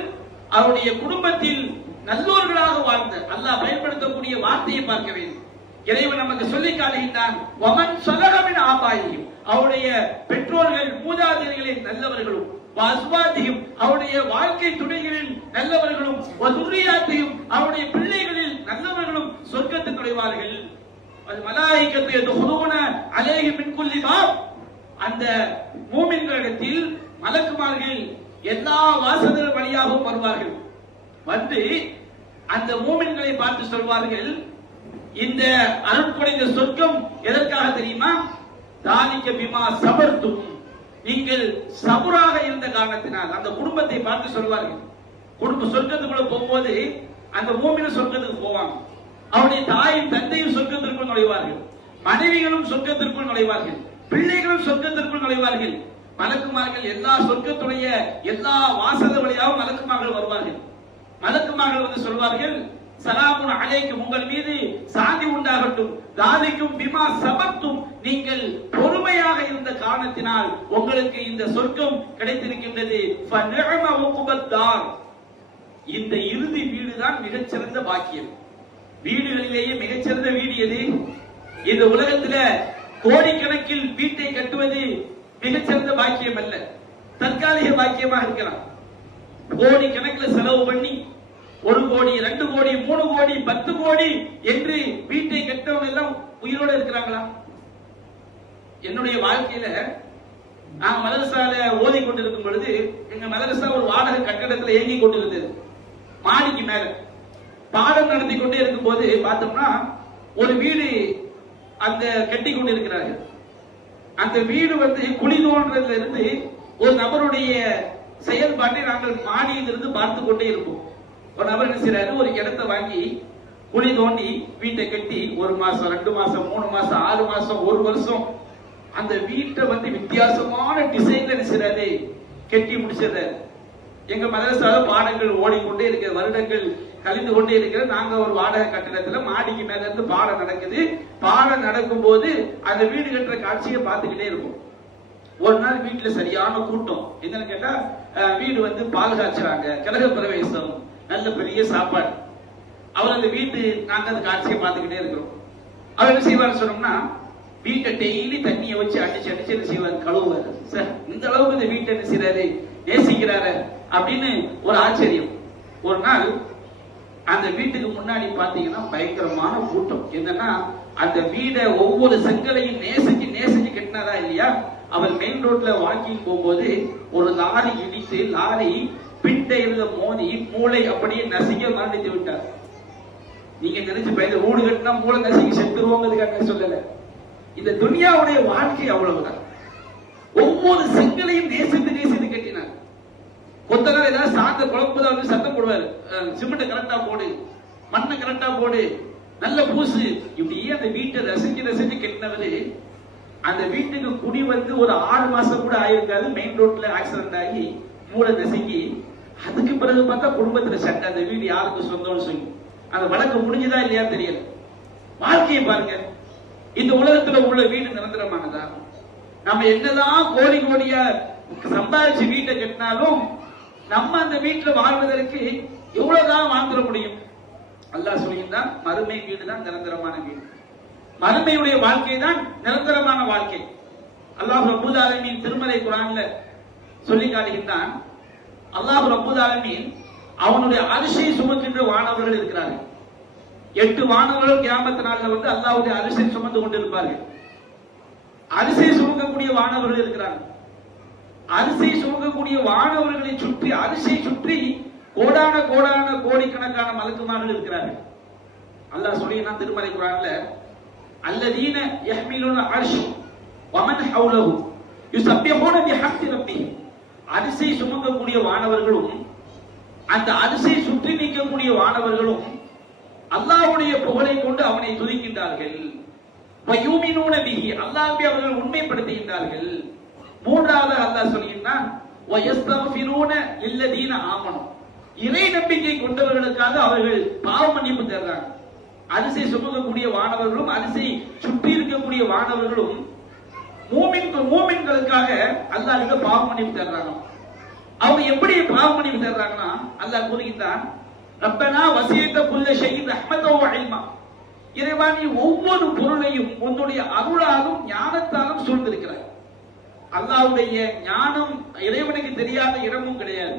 அவருடைய குடும்பத்தில் நல்லோர்களாக வாழ்ந்த, அல்லாஹ் பயன்படுத்தக்கூடிய வார்த்தையை பார்க்க வேண்டும். இறைவன் நமக்கு சொல்லி காட்டுகின்றான், வமன் ஸலஹ மின் ஆபாயிஹிம், அவருடைய பெற்றோர்கள் மூதாதையர்களின் நல்லவர்களும், வஸ்வாதிஹிம், அவருடைய வாழ்க்கை துணைகளில் நல்லவர்களும், வதுர்ரியாத்திஹிம், அவருடைய பிள்ளைகளில் நல்லவர்களும் சொர்க்கத்தில் நுழைவார்கள். அது மலாயிகத்து யதுஹுலூன அலைஹி மின் குல்லி பாப், அந்த மூமின்களிடத்தில் மலக்குமார்கள் எல்லா வாசல்கள் வழியாகவும் வருவார்கள். வந்து அந்த மூமின்களை பார்த்து சொல்வார்கள், இந்த அருட்கொடைந்த சொர்க்கம் எதற்காக தெரியுமா? தாலிக பிமா சபர்தும், நீங்கள் சபுராக இருந்த காரணத்தினால். அந்த குடும்பத்தை பார்த்து சொல்வார்கள். குடும்ப சொர்க்கத்துக்குள்ள போகும்போது அந்த மூமின சொர்க்கத்துக்கு போவாங்க. அவருடைய தாயும் தந்தையும் சொர்க்கத்திற்குள் நுழைவார்கள், மனைவிகளும் சொர்க்கத்திற்குள் நுழைவார்கள், பிள்ளைகளும் சொர்க்கத்திற்குள் நுழைவார்கள். மலக்குமார்கள் எல்லா சொர்க்கத்துடைய எல்லா வாசல் வழியாகவும் மலக்குமார்கள் வருவார்கள். மலக்குமார்கள் வந்து சொல்வார்கள், சலாமுன் அலைக்கும், உங்கள் மீது சாந்தி உண்டாகட்டும், தாலிக்கும் பிமா சபர்தும், நீங்கள் பொறுமையாக இருந்த காரணத்தினால் உங்களுக்கு இந்த சொர்க்கம் கிடைத்திருக்கின்றது. ஃபநிஅம உக்பத்தார், இந்த இறுதி வீடுதான் மிகச்சிறந்த பாக்கியம். வீடுகளிலேயே மிகச்சிறந்த வீடு எது? இந்த உலகத்துல கோடிக்கணக்கில் வீட்டை கட்டுவது மிகச்சிறந்த பாக்கியம் அல்ல, தற்காலிக பாக்கியமாக இருக்கலாம். கோடி கணக்கில் செலவு பண்ணி 1 கோடி 2 கோடி 3 கோடி 10 கோடி என்று வீட்டை கட்டவங்க எல்லாம் உயிரோடு இருக்கிறாங்களா? என்னுடைய வாழ்க்கையில நான் மதரசால ஓதி கொண்டிருக்கும் பொழுது, எங்க மதரசா ஒரு வாடகை கட்டடத்தில் இயங்கி கொண்டிருந்தது. மாடிக்கு மேல பாடம் நடத்தி கொண்டே இருக்கும் போது பார்த்தோம்னா ஒரு வீடு அந்த கட்டி கொண்டிருக்கிறார்கள். அந்த வீடு வந்து குழி தோன்றதுல இருந்து ஒரு நபருடைய செயல்பாட்டை நாங்கள் மாடியிலிருந்து பார்த்து கொண்டே இருப்போம். ஒரு நபர் என்ன செய்யறாரு, ஒரு இடத்தை வாங்கி குழி தோண்டி வீட்டை கட்டி 1 மாசம் 2 மாசம் 3 மாசம் 6 மாசம் 1 வருஷம் அந்த வீட்டை வந்து வித்தியாசமான டிசைன்ல என்ன செய்யறாரு, கட்டி முடிச்சிடறாரு. எங்க மதரசால பாடங்கள் ஓடிக்கொண்டே இருக்கிற, வருடங்கள் கழிந்து கொண்டே இருக்கிற. நாங்க ஒரு வாடகை கட்டிடத்துல மாடிக்கு மேல இருந்து பாடம் நடக்குது. பாடம் நடக்கும் போது அந்த வீடு கட்டுற காட்சியை பார்த்துக்கிட்டே இருக்கும். ஒரு நாள் வீட்டுல சரியான கூட்டம். என்னன்னு கேட்டா, வீடு வந்து பால் காய்ச்சுறாங்க, கிரக பிரவேசம், நல்ல பெரிய சாப்பாடு. அவர் அந்த வீட்டு, நாங்க அந்த காட்சியை பார்த்துக்கிட்டே இருக்கிறோம். அவர் என்ன செய்வார் சொன்னோம்னா, வீட்டை டெய்லி தண்ணியை வச்சு அடிச்சு அடிச்சு என்ன செய்வார், கழுவுவார். சார், இந்த அளவுக்கு இந்த வீட்டை என்ன செய்யறாரு, நேசிக்கிறாரு அப்படின்னு ஒரு ஆச்சரியம். ஒரு நாள் அந்த வீட்டுக்கு முன்னாடி பாத்தீங்கன்னா பயங்கரமான கூட்டம். என்னன்னா, அந்த வீடை ஒவ்வொரு செங்கலையும் நேசிச்சு நேசிச்சு கட்டினாரா இல்லையா, அவர் மெயின் ரோட்ல வாக்கிங் போகும்போது ஒரு லாரி இடித்து, லாரி பின்டையில மோதி மூளை அப்படியே நசிக்க மரணித்து விட்டார். நீங்க நினைச்சு பயந்து வீடு கட்டினா மூளை நசுங்கி செத்துருவோங்கிறதுக்காக சொல்லல. இந்த துனியாவுடைய வாழ்க்கை அவ்வளவுதான். ஒவ்வொரு செங்கலையும் நேசித்து நேசித்து கட்டினார். கொத்தனார் ஏதாவது சாந்த குழப்பதான் வந்து சத்தம் போடுவாரு, சிமெண்ட்டை கரெக்டா போடு, மண்ணை கரெக்டா போடு, நல்ல பூசு, இப்படியே அந்த வீட்டை ரசிச்சு ரசிச்சு கட்டினவரு அந்த வீட்டுக்கு குடி வந்து ஒரு 6 மாசம் கூட ஆயிருக்காது. மெயின் ரோட்ல ஆக்சிடென்ட் ஆகி மூளை நசுங்கி, அதுக்கு பிறகு பார்த்தா குடும்பத்துல சண்டை, அந்த வீடு யாருக்கு சொந்தம்னு சொல்லி அந்த வழக்கு முடிஞ்சுதா இல்லையா தெரியல. வாழ்க்கையை பாருங்க. இந்த உலகத்துல உள்ள வீடு நிரந்தரமானதா? நம்ம என்னதான் கோடி கோடியா சம்பாதிச்சு வீட்டை கட்டினாலும் நம்ம அந்த வீட்டுல வாழ்வதற்கு எவ்வளவுதான் வாழ்ந்துட முடியும்? அல்லாஹ் சொல்லியிருந்தான், மறுமை வீடு தான் நிரந்தரமான வீடு, மறுமையுடைய வாழ்க்கை தான் நிரந்தரமான வாழ்க்கை. அல்லாஹ் ரப்பல் ஆலமீன் திருமறை குர்ஆன்ல சொல்லி காட்டுகின்றான். அல்லாஹ் ரப்பல் ஆலமீன் அவனுடைய அரிசை சுமக்கின்ற வானவர்கள் இருக்கிறார்கள். 8 வானவர்கள் கியாமத் நாள்ல வந்து அல்லாஹ்வுடைய அரிசை சுமந்து கொண்டிருப்பார்கள். அரிசை சுமக்கக்கூடிய வானவர்கள் இருக்கிறார்கள். அரிசை சுமக்கக்கூடிய வானவர்களை சுற்றி, அரிசை சுற்றி கோடான கோடான கோடிக்கணக்கான மலக்குமார்கள் இருக்கிறார்கள். அல்லாஹ் சொல்லினான் திருமறை குர்ஆன்ல, அல்லதீன யஹ்மிலுன அர்ஷ் வமன் ஹவுலஹு யுஸப்பிஹூன பிஹம்தி ரப்பிஹிம். அரிசை சுமக்கக்கூடிய வானவர்களும் அந்த அரிசை சுற்றி நிற்கக்கூடிய வானவர்களும் அல்லாஹ்வுடைய புகழை கொண்டு அவனை துதிக்கின்றார்கள். வயூமினூன பிஹி, அல்லாஹ்வை அவர்கள் உண்மைப்படுத்துகின்றார்கள். மூன்றாவது அல்லாஹ் சொல்கிறான், வயஸ்தக்ஃபிரூன லில்லதீன ஆமனு, இறை நம்பிக்கை கொண்டவர்களுக்காக அவர்கள் பாவ மன்னிப்பு தருகிறாங்க. அரிசை சுமக்கக்கூடிய வானவர்களும் அரிசை சுற்றி இருக்கக்கூடிய வானவர்களும் மூமின்களுக்காக அல்லாஹ்விட பாவ மன்னிப்பு தருகிறாங்க. அவங்க எப்படி பாவ மன்னிப்பு தருகிறாங்கன்னா, அல்லாஹ் கூறுகின்றான், ரப்பனா வஸீஅத குல்ல ஷைஇன் ரஹ்மத்தன் வ இல்மா, இறைவா நீ ஒவ்வொரு பொருளையும் உன்னுடைய அருளாலும் ஞானத்தாலும் சூழ்ந்திருக்கிறாய். அல்லாஹ்வுடைய ஞானம் இறைவனுக்கு தெரியாத இடமும் கிடையாது,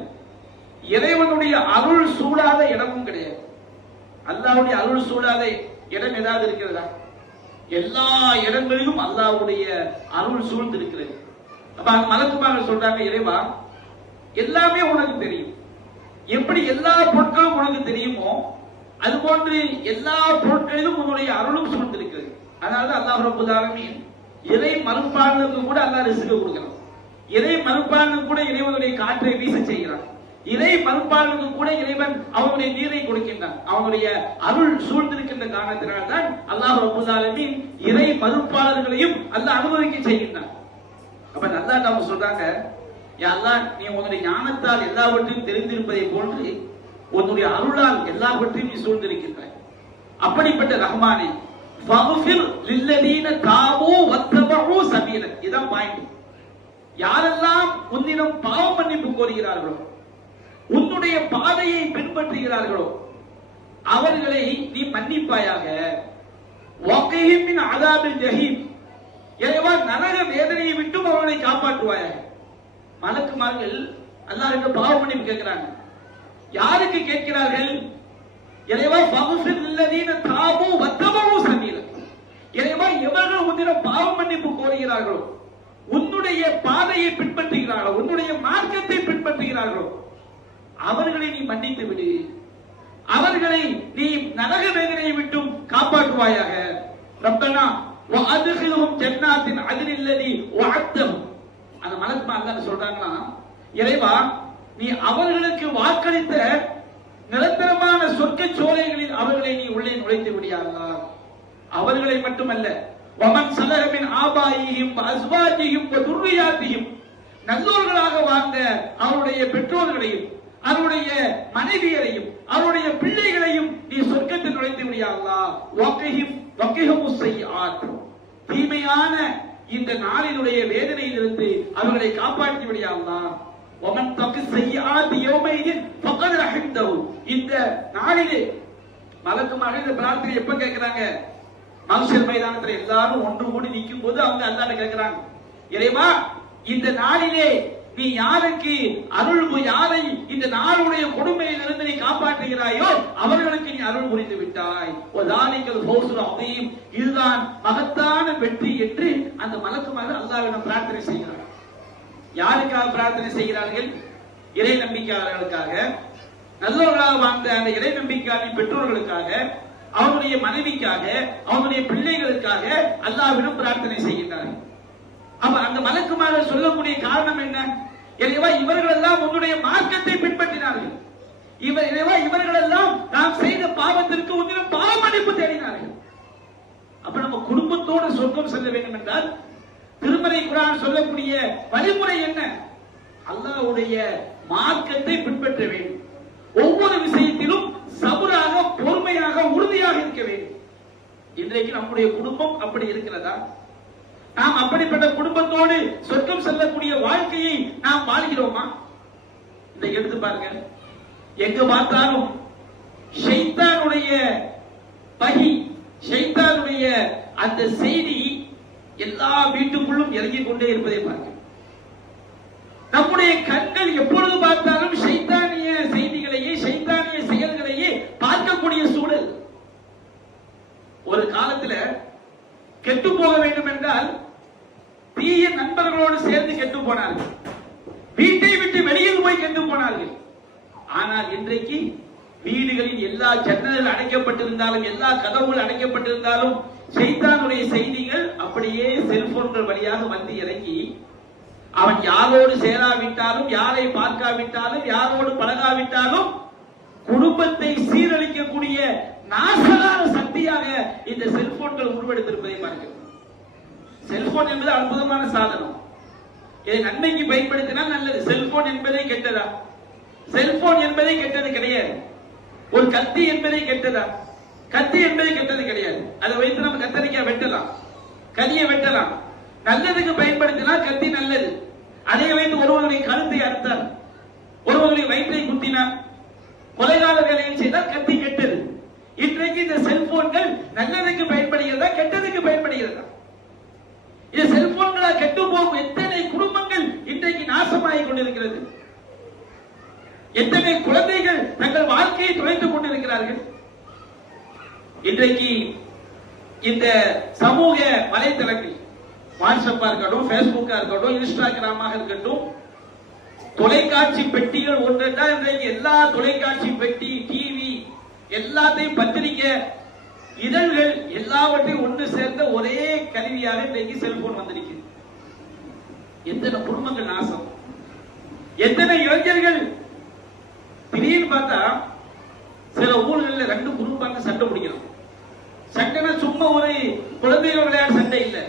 இறைவனுடைய அருள் சூழாத இடமும் கிடையாது. அல்லாஹ்வுடைய அருள் சூழாத இடம் ஏதாவது இருக்கிறதா? எல்லா இடங்களிலும் அல்லாஹ்வுடைய அருள் சூழ்ந்து இருக்கிறது. அப்ப அந்த மலக்குமார்கள் சொல்றாங்க, இறைவா எல்லாமே உனக்கு தெரியும். எப்படி எல்லா பொருட்களும் உனக்கு தெரியுமோ அது போன்று எல்லா பொருட்களிலும் உன்னுடைய அருளும் சூழ்ந்திருக்கிறது. அதனால அல்லாஹ் ரப்பல் ஆலமீன் இறை மறுப்பாளனுக்கு கூட அல்லாஹ் ரிஸ்க் கொடுக்கிறான். இறை மறுப்பாளனுக்கு கூட இறைவனுடைய காற்றை வீச செய்கிறான். இறை மறுப்பாளனுக்கு கூட இறைவன் அவனுடைய நீரை கொடுக்கின்றான். அவனுடைய அருள் சூழ்ந்திருக்கின்ற காரணத்தினால் தான் அல்லாஹ் ரப்பல் ஆலமீன் இறை மறுப்பாளர்களையும் அல்லாஹ் அனுபவிக்க செய்கின்றான். அப்ப அல்லாஹ் நம்ம சொல்றாங்க, யா அல்லாஹ் நீ உன்னுடைய ஞானத்தால் எல்லாவற்றையும் தெரிந்திருப்பதை போன்று உன்னுடைய அருளால் எல்லாவற்றையும் நீ சூழ்ந்திருக்கின்றாய். அப்படிப்பட்ட ரஹ்மானே ஃபக்ஃபிர் லில்லதீன தாபு வத்தபஉ சபீலக். இதான் பாயிண்ட். யாரெல்லாம் உன்னிடம் பாவ மன்னிப்பு கோருகிறார்களோ, உன்னுடைய பாதையை பின்பற்றுகிறார்களோ அவர்களை நீ மன்னிப்பாயாக. வக்ஹிம் மின் அஸாபில் ஜஹீம், இறைவா நரக வேதனையை விட்டும் அவர்களை காப்பாற்றுவாயாக. மலக்குமார்கள் அல்லாஹ்விடம் பாவ மன்னிப்பு கேட்கிறாங்க. யாருக்கு கேட்கிறார்கள்? இறைவா ஃபக்ஃபிர் லில்லதீன தாபு வத்தபஉ சபீலக், இறைவா எவர்கள் உன்னிடம் பாவ மன்னிப்பு கோருகிறார்களோ, உன்னுடைய பாதையை பின்பற்றுகிறார்களோ, உன்னுடைய மார்க்கத்தை பின்பற்றுகிறார்களோ அவர்களை நீ மன்னித்து விடு, அவர்களை நீ நரக வேதனையை விட்டும் காப்பாற்றுவாயாக. ரப்பனா வஅத்கில்ஹும் ஜன்னாத்தின் அத்னில்லதி வஅத்தஹும். அந்த மலக்குமார் அல்லாஹ் சொல்றாங்களா, இறைவா நீ அவர்களுக்கு வாக்களித்த நிரந்தரமான சொர்க்க சோலைகளில் அவர்களை நீ உள்ளே நுழைத்து விடியாதா. அவர்களை மட்டுமல்ல, வமன் ஸலஹ மின் ஆபாயிஹிம் வ அஸ்வாஜிஹிம் வ துர்ரியாத்திஹிம், நல்லோர்களாக வாழ்ந்த அவருடைய பெற்றோர்களையும் அவருடைய மனைவியரையும் அவருடைய பிள்ளைகளையும் நீ சொர்க்கத்தில் நுழைத்து விடியாதா. வக்ஹிஹும் ஸய்யிஆத், தீமையான இந்த நாளினுடைய வேதனையிலிருந்து அவர்களை காப்பாற்றி விடியாதா. வமன் தகி ஸய்யிஆத் யௌமைதின் ஃபகத் ரஹிம்தஹு. இந்த நாளிலே மலக்குமார்கள் இந்த பிரார்த்தனை எப்ப கேட்கிறாங்க? மஹ்ஷர் மைதானத்துல எல்லாரும் ஒன்று கூடி நிற்கும் போது அவங்க அல்லாஹ்ட்ட கேட்கிறாங்க, இறைவா இந்த நாளிலே நீ யாருக்கு யாரை இந்த நாளுடைய கொடுமையிலிருந்து நீ காப்பாற்றுகிறாயோ அவர்களுக்கு நீ அருள் புரிந்து விட்டாய். வதாலிகல் ஃபௌஸுல் அதீம், இதுதான் மகத்தான வெற்றி என்று அந்த மலக்குமார்கள் அல்லாஹ்விடம் பிரார்த்தனை செய்கிறார்கள். யாருக்காக பிரார்த்தனை செய்கிறார்கள்? இறை நம்பிக்கையாளர்களுக்காக, நல்லவர்களாக வாழ்ந்த அந்த இறை நம்பிக்கையாளரின் பெற்றோர்களுக்காக, அவனுடைய மனைவிக்காக, அவனுடைய பிள்ளைகளுக்காக அல்லாஹ்விடம் பிரார்த்தனை செய்கின்றார்கள். அப்ப அந்த மலக்குமார்கள் சொல்லக்கூடிய காரணம் என்ன? இறைவா, இவர்கள் எல்லாம் உன்னுடைய மார்க்கத்தை பின்பற்றினார்கள். இறைவா, இவர்கள் எல்லாம் நாம் செய்த பாவத்திற்கு உன்னிடம் பாவ மன்னிப்பு தேடினார்கள். அப்ப நம்ம குடும்பத்தோடு சொர்க்கம் செல்ல வேண்டும் என்றால் திருமறை குர்ஆன் சொல்லக்கூடிய வழிமுறை என்ன? அல்லாஹ்வுடைய மார்க்கத்தை பின்பற்ற வேண்டும். ஒவ்வொரு விஷயத்திலும் சபராக, பொறுமையாக, உறுதியாக இருக்க வேண்டும். இன்றைக்கு நம்முடைய குடும்பம் அப்படி இருக்கிறதா? நாம் அப்படிப்பட்ட குடும்பத்தோடு சொர்க்கம் செல்லக்கூடிய வாழ்க்கையை நாம் வாழ்கிறோமா? இதை எடுத்து பாருங்க. எங்க பார்த்தாலும் ஷைத்தானுடைய வஹி, ஷைத்தானுடைய அந்த செய்தி எல்லா வீட்டுக்குள்ளும் இறங்கிக் கொண்டே இருப்பதை பார்க்கிறோம். நம்முடைய கண்கள் எப்பொழுது பார்த்தாலும் ஷைத்தானிய செய்திகளையே, ஷைத்தானிய செயல்களையே பார்க்கக்கூடிய சூழல். ஒரு காலத்துல கெட்டு போக வேண்டும் என்றால் தீய நண்பர்களோடு சேர்ந்து கெட்டு போனார்கள், வீட்டை விட்டு வெளியில் போய் கெட்டு போனார்கள். ஆனால் இன்றைக்கு வீடுகளில் எல்லா ஜன்னல்கள் அடைக்கப்பட்டிருந்தாலும், எல்லா கதவுகள் அடைக்கப்பட்டிருந்தாலும் ஷைத்தானுடைய செய்திகள் அப்படியே செல்போன்கள் வழியாக வந்து இறங்கி, அவன் யாரோடு சேராவிட்டாலும், யாரை பார்க்காவிட்டாலும், யாரோடு பழகாவிட்டாலும் குடும்பத்தை சீரழிக்கக்கூடிய நாசகார சக்தியாக இந்த செல்போன்கள் உருவெடுத்திருப்பதை பார்க்கிறோம். செல்போன் என்பது அற்புதமான சாதனம். இதை நன்மைக்கு பயன்படுத்தினால் நல்லது. செல்போன் என்பதே கெட்டதா? செல்போன் என்பதே கெட்டது கிடையாது. ஒரு கத்தி என்பதே கெட்டதா? கத்தி என்பது கெட்டது கிடையாது. அதை வைத்து நம்ம கத்தரிக்காய் வெட்டலாம், கதியை வெட்டலாம். நல்லதுக்கு பயன்படுத்தினால் கத்தி நல்லது. அதை வைத்து ஒருவருடைய கழுத்தை அறுத்தால், ஒருவருடைய வயிற்றை குத்தினார், கொலைகால வேலையை செய்தால் கத்தி கெட்டது. இன்றைக்கு இந்த செல்போன்கள் நல்லதுக்கு பயன்படுகிறதா, கெட்டதுக்கு பயன்படுகிறதா? இந்த செல்போன்களால் கெட்டு போகும் எத்தனை குடும்பங்கள் இன்றைக்கு நாசமாகிக் கொண்டிருக்கிறது. எத்தனை குழந்தைகள் தங்கள் வாழ்க்கையை தொலைத்துக் கொண்டிருக்கிறார்கள். இன்றைக்கு இந்த சமூக வலைதளங்கள், வாட்ஸ்அப்பா இருக்கட்டும், பேஸ்புக்கா இருக்கட்டும், இன்ஸ்டாகிராமாக இருக்கட்டும், தொலைக்காட்சி பெட்டிகள் ஒன்றுதான் இன்றைக்கு எல்லா தொலைக்காட்சி பெட்டி, டிவி, எல்லாத்தையும் பத்திரிகை, இதழ்கள் எல்லாவற்றையும் ஒன்று சேர்ந்த ஒரே கருவியாக இன்றைக்கு செல்போன் வந்திருக்கிறது. எத்தனை குடும்பங்கள் நாசம், எத்தனை இளைஞர்கள். திடீர்னு பார்த்தா சில ஊர்களில் ரெண்டு குடும்பம் சண்டை பிடிக்கணும். சண்டைனா சும்மா ஒரு குழந்தைகள் விளையாட சண்டை இல்லை.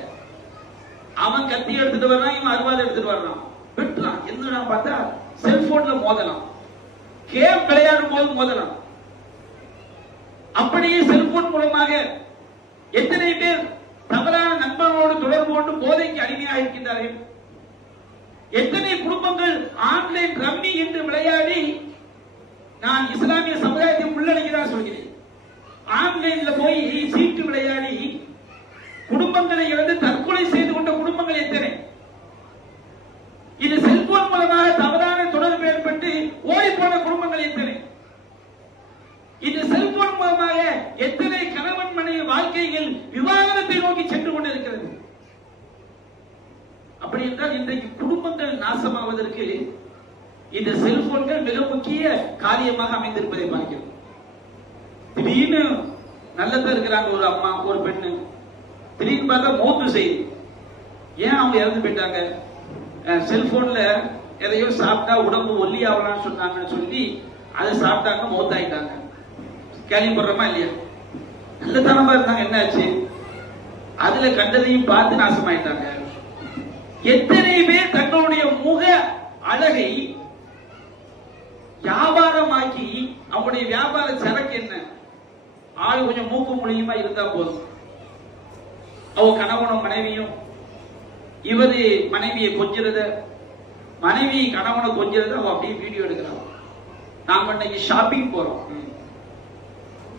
அவன் கத்தி எடுத்துட்டு வர்றான், இவன் அருவாதை எடுத்துட்டு வர்றான், வெட்டலாம். என்னடா பார்த்தா செல்போன்ல மோதலாம், கேம் விளையாடும் போது மோதலாம். அப்படியே செல்போன் மூலமாக எத்தனை பேர் தவறான நண்பர்களோடு தொடர்பு கொண்டு போதைக்கு அடிமையாக இருக்கின்றார்கள். எத்தனை குடும்பங்கள் ஆன்லைன் ரம்மி என்று விளையாடி, நான் இஸ்லாமிய சமுதாயத்தை உள்ளடக்கிதான் சொல்கிறேன், ஆன்லைன்ல போய் சீட்டு விளையாடி குடும்பங்களை இழந்து தற்கொலை செய்து கொண்ட குடும்பங்கள் எத்தனை. இது செல்போன் மூலமாக தவறான தொடர்பு ஏற்பட்டு ஓடி போன குடும்பங்கள் எத்தனை. இந்த செல்போன் மூலமாக எத்தனை கணவன் மனைவி வாழ்க்கைகள் விவாகரத்தை நோக்கி சென்று கொண்டிருக்கிறது. அப்படி என்றால் இன்றைக்கு குடும்பங்கள் நாசமாவதற்கு இந்த செல்போன்கள் மிக முக்கிய காரியமாக அமைந்திருப்பதை பார்க்கிறோம். திடீர்னு நல்லதா இருக்கிறாங்க ஒரு அம்மா, ஒரு பெண்ணு, திடீர்னு பார்த்தா மௌத்து செய்தி. ஏன் அவங்க இறந்து போயிட்டாங்க? செல்போன்ல எதையோ சாப்பிட்டா உடம்பு ஒல்லி ஆகலாம்னு சொன்னாங்கன்னு சொல்லி அதை சாப்பிட்டாங்க, மௌத்தாயிட்டாங்க. கேள்விப்படுறோமா இல்லையா? நல்லதனமா இருந்தாங்க, என்ன ஆச்சு? அதுல கண்டதையும் பார்த்து நாசமாயிட்டாங்க. எத்தனை பேர் தங்களுடைய முக அழகை வியாபாரமாக்கி, அவங்களுடைய வியாபார சரக்கு என்ன? ஆள் கொஞ்சம் மூக்கு மொழியுமா இருந்தா போதும், அவங்க கணவனும் மனைவியும், இவரு மனைவியை கொஞ்சிறத, மனைவி கணவனை கொஞ்சிறத அவ அப்படியே வீடியோ எடுக்கிறாங்க. நாம இன்னைக்கு ஷாப்பிங் போறோம்,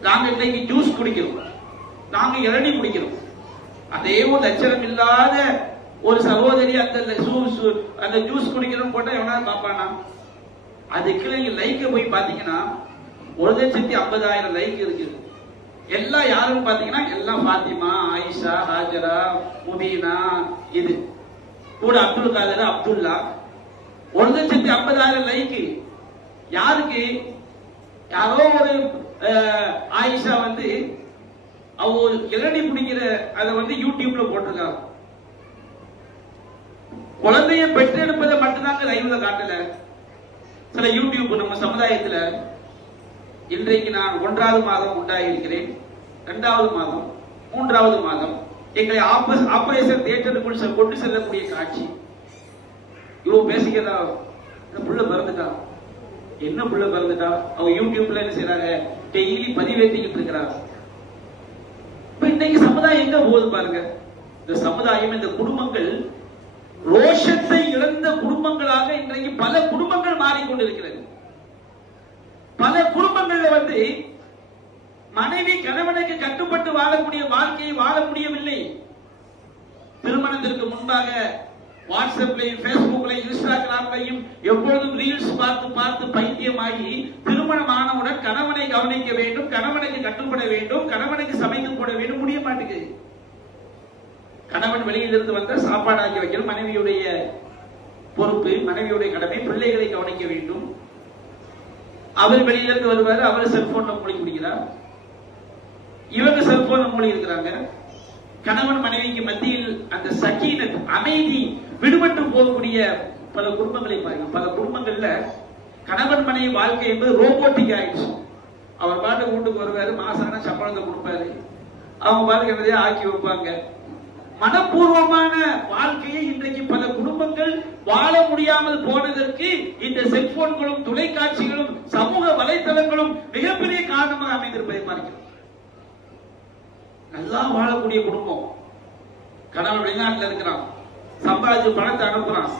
நாங்க இன்னைக்கு ஜூஸ் குடிக்கிறோம், நாங்க இளநீ குடிக்கிறோம். அதே ஒரு லட்சணம் இல்லாத ஒரு சகோதரி அந்த ஜூஸ் குடிக்கிறோம் போட்டா எவனாவது பாப்பானா? அதுக்கு நீங்க லைக்க போய் பாத்தீங்கன்னா 1,50,000 லைக் இருக்குது. எல்லாம் யாருன்னு பாத்தீங்கன்னா எல்லாம் பாத்திமா, ஆயிஷா, ஹாஜரா, முபீனா, இது கூட அப்துல் காதர், அப்துல்லா. 1,50,000 லைக் யாருக்கு? யாரோ ஒரு ஆயிஷா வந்து அவங்க இளநீ குடிக்கிற அதை யூடியூப்ல போட்டிருக்காங்க. குழந்தைய பெற்றெடுப்பதை மட்டும்தாங்க லைவ்ல காட்டல. சில யூடியூப் நம்ம சமுதாயத்துல இன்றைக்கு நான் 1வது மாதம் உண்டாயிருக்கிறேன், 2வது மாதம், 3வது மாதம் எங்களை ஆபரேஷன் தியேட்டருக்குள் கொண்டு செல்லக்கூடிய காட்சி. இவன் பேசிக்கிறதா புள்ள பிறந்துட்டா, என்ன புள்ள பிறந்துட்டா, அவங்க யூடியூப்ல என்ன செய்யறாங்க, டெய்லி பதிவேற்றிக்கிட்டு இருக்கிறாங்க. இப்ப இன்னைக்கு சமுதாயம் எங்க போகுது பாருங்க. இந்த சமுதாயம், இந்த குடும்பங்கள் ரோஷத்தை இழந்த குடும்பங்களாக இன்றைக்கு பல குடும்பங்கள் மாறிக்கொண்டிருக்கிறது. பல குடும்பங்கள்ல மனைவி கணவனுக்கு கட்டுப்பட்டு வாழக்கூடிய வாழ்க்கையை வாழ முடியவில்லை. திருமணத்திற்கு முன்பாக வாட்ஸ்அப்லையும் பேஸ்புக்லையும் இன்ஸ்டாகிராம்லையும் எப்பொழுதும் ரீல்ஸ் பார்த்து பார்த்து பைத்தியமாகி திருமணம் ஆனவுடன் கணவனை கவனிக்க வேண்டும், கணவனுக்கு கட்டுப்பட வேண்டும், கணவனுக்கு சமைத்து போட வேண்டும், முடிய மாட்டேங்குது. கணவன் வெளியிலிருந்து வந்த சாப்பாடு ஆக்கி வைக்கணும், மனைவியுடைய பொறுப்பு, மனைவியுடைய கடமை, பிள்ளைகளை கவனிக்க வேண்டும். அவர் வெளியிலிருந்து வருவாரு, அவர் செல்போன்ல மூழ்கி குடிக்கிறார், இவங்க செல்போன்ல மூழ்கி இருக்கிறாங்க. கணவன் மனைவிக்கு மத்தியில் அந்த சக்கீனத், அமைதி விடுபட்டு போகக்கூடிய பல குடும்பங்களை பாருங்க. பல குடும்பங்கள்ல கணவன் மனைவி வாழ்க்கை என்பது ரோபோட்டிக் ஆயிடுச்சு. அவர் பாட்டு வீட்டுக்கு வருவாரு, மாசான சம்பளத்தை கொடுப்பாரு, அவங்க பாட்டுக்கு என்னதையா ஆக்கி வைப்பாங்க. மனப்பூர்வமான வாழ்க்கையை இன்றைக்கு பல குடும்பங்கள் வாழ முடியாமல் போனதற்கு இந்த செல்போன்களும் தொலைக்காட்சிகளும் சமூக வலைத்தளங்களும் மிகப்பெரிய காரணமாக அமைந்திருப்பதை பார்க்கிறோம். நல்லா வாழக்கூடிய குடும்பம், கணவன் வெளிநாட்டில் இருக்கிறான், சம்பாதிச்சு பணத்தை அனுப்புறான்,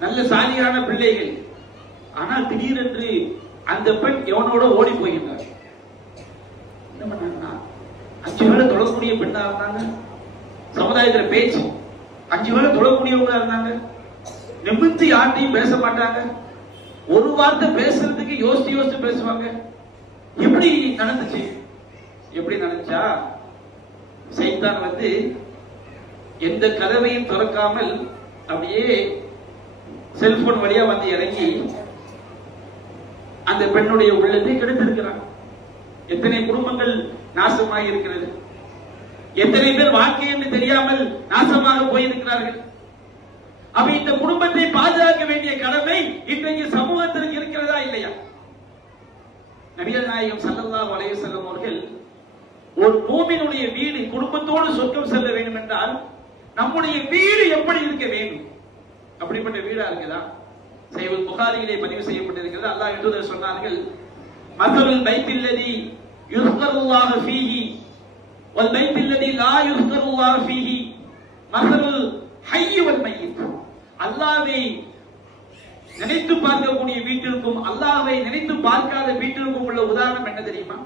நல்ல சாலியான பிள்ளைகள். ஆனால் திடீரென்று அந்த பெண் எவனோட ஓடி போகின்றார். என்ன பண்ணா, 5 வேளை தொழக்கூடிய பெண்ணா இருந்தாங்க, சமுதாயத்தில் பேச்சு 5 வேளை தொழக்கூடியவங்களா இருந்தாங்க, நிமிர்ந்து யார்ட்டையும் பேச மாட்டாங்க, ஒரு வார்த்தை பேசுறதுக்கு யோசிச்சு யோசிச்சு பேசுவாங்க. எப்படி நடந்துச்சு? எப்படி நடந்துச்சா, சைத்தான் எந்த கதவையும் திறக்காமல் அப்படியே செல்போன் வழியா இறங்கி அந்த பெண்ணுடைய உள்ளத்தை கெடுத்திருக்கிறான். எத்தனை குடும்பங்கள் நாசமாக இருக்கிறது, எத்தனை பேர் வாழ்க்கை என்று தெரியாமல் நாசமாக போயிருக்கிறார்கள். அப்ப இந்த குடும்பத்தை பாதுகாக்க வேண்டிய கடமை இன்றைக்கு சமூகத்திற்கு இருக்கிறதா இல்லையா? நபிகள் நாயகம் ஸல்லல்லாஹு அலைஹி வஸல்லம் அவர்கள் ஒரு மூமினுடைய வீடு குடும்பத்தோடு சொர்க்கம் செல்ல வேண்டும் என்றால் நம்முடைய வீடு எப்படி இருக்க வேண்டும்? அப்படிப்பட்ட வீடா இருக்குதா? சஹீஹுல் புகாரியிலே பதிவு செய்யப்பட்டிருக்கிறது. அல்லாஹ்வின் தூதர் சொன்னார்கள், மஸலுல் பைத்தில்லதி யுஸ்கருல்லாஹு ஃபீஹி வல் பைத்தில்லதி லா யுஸ்கருல்லாஹு ஃபீஹி மஸலுல் ஹய்ய் வல் மய்யித். அல்லாஹ்வை நினைத்து பார்க்கக்கூடிய வீட்டிற்கும் அல்லாஹ்வை நினைத்து பார்க்காத வீட்டிற்கும் உள்ள உதாரணம் என்ன தெரியுமா?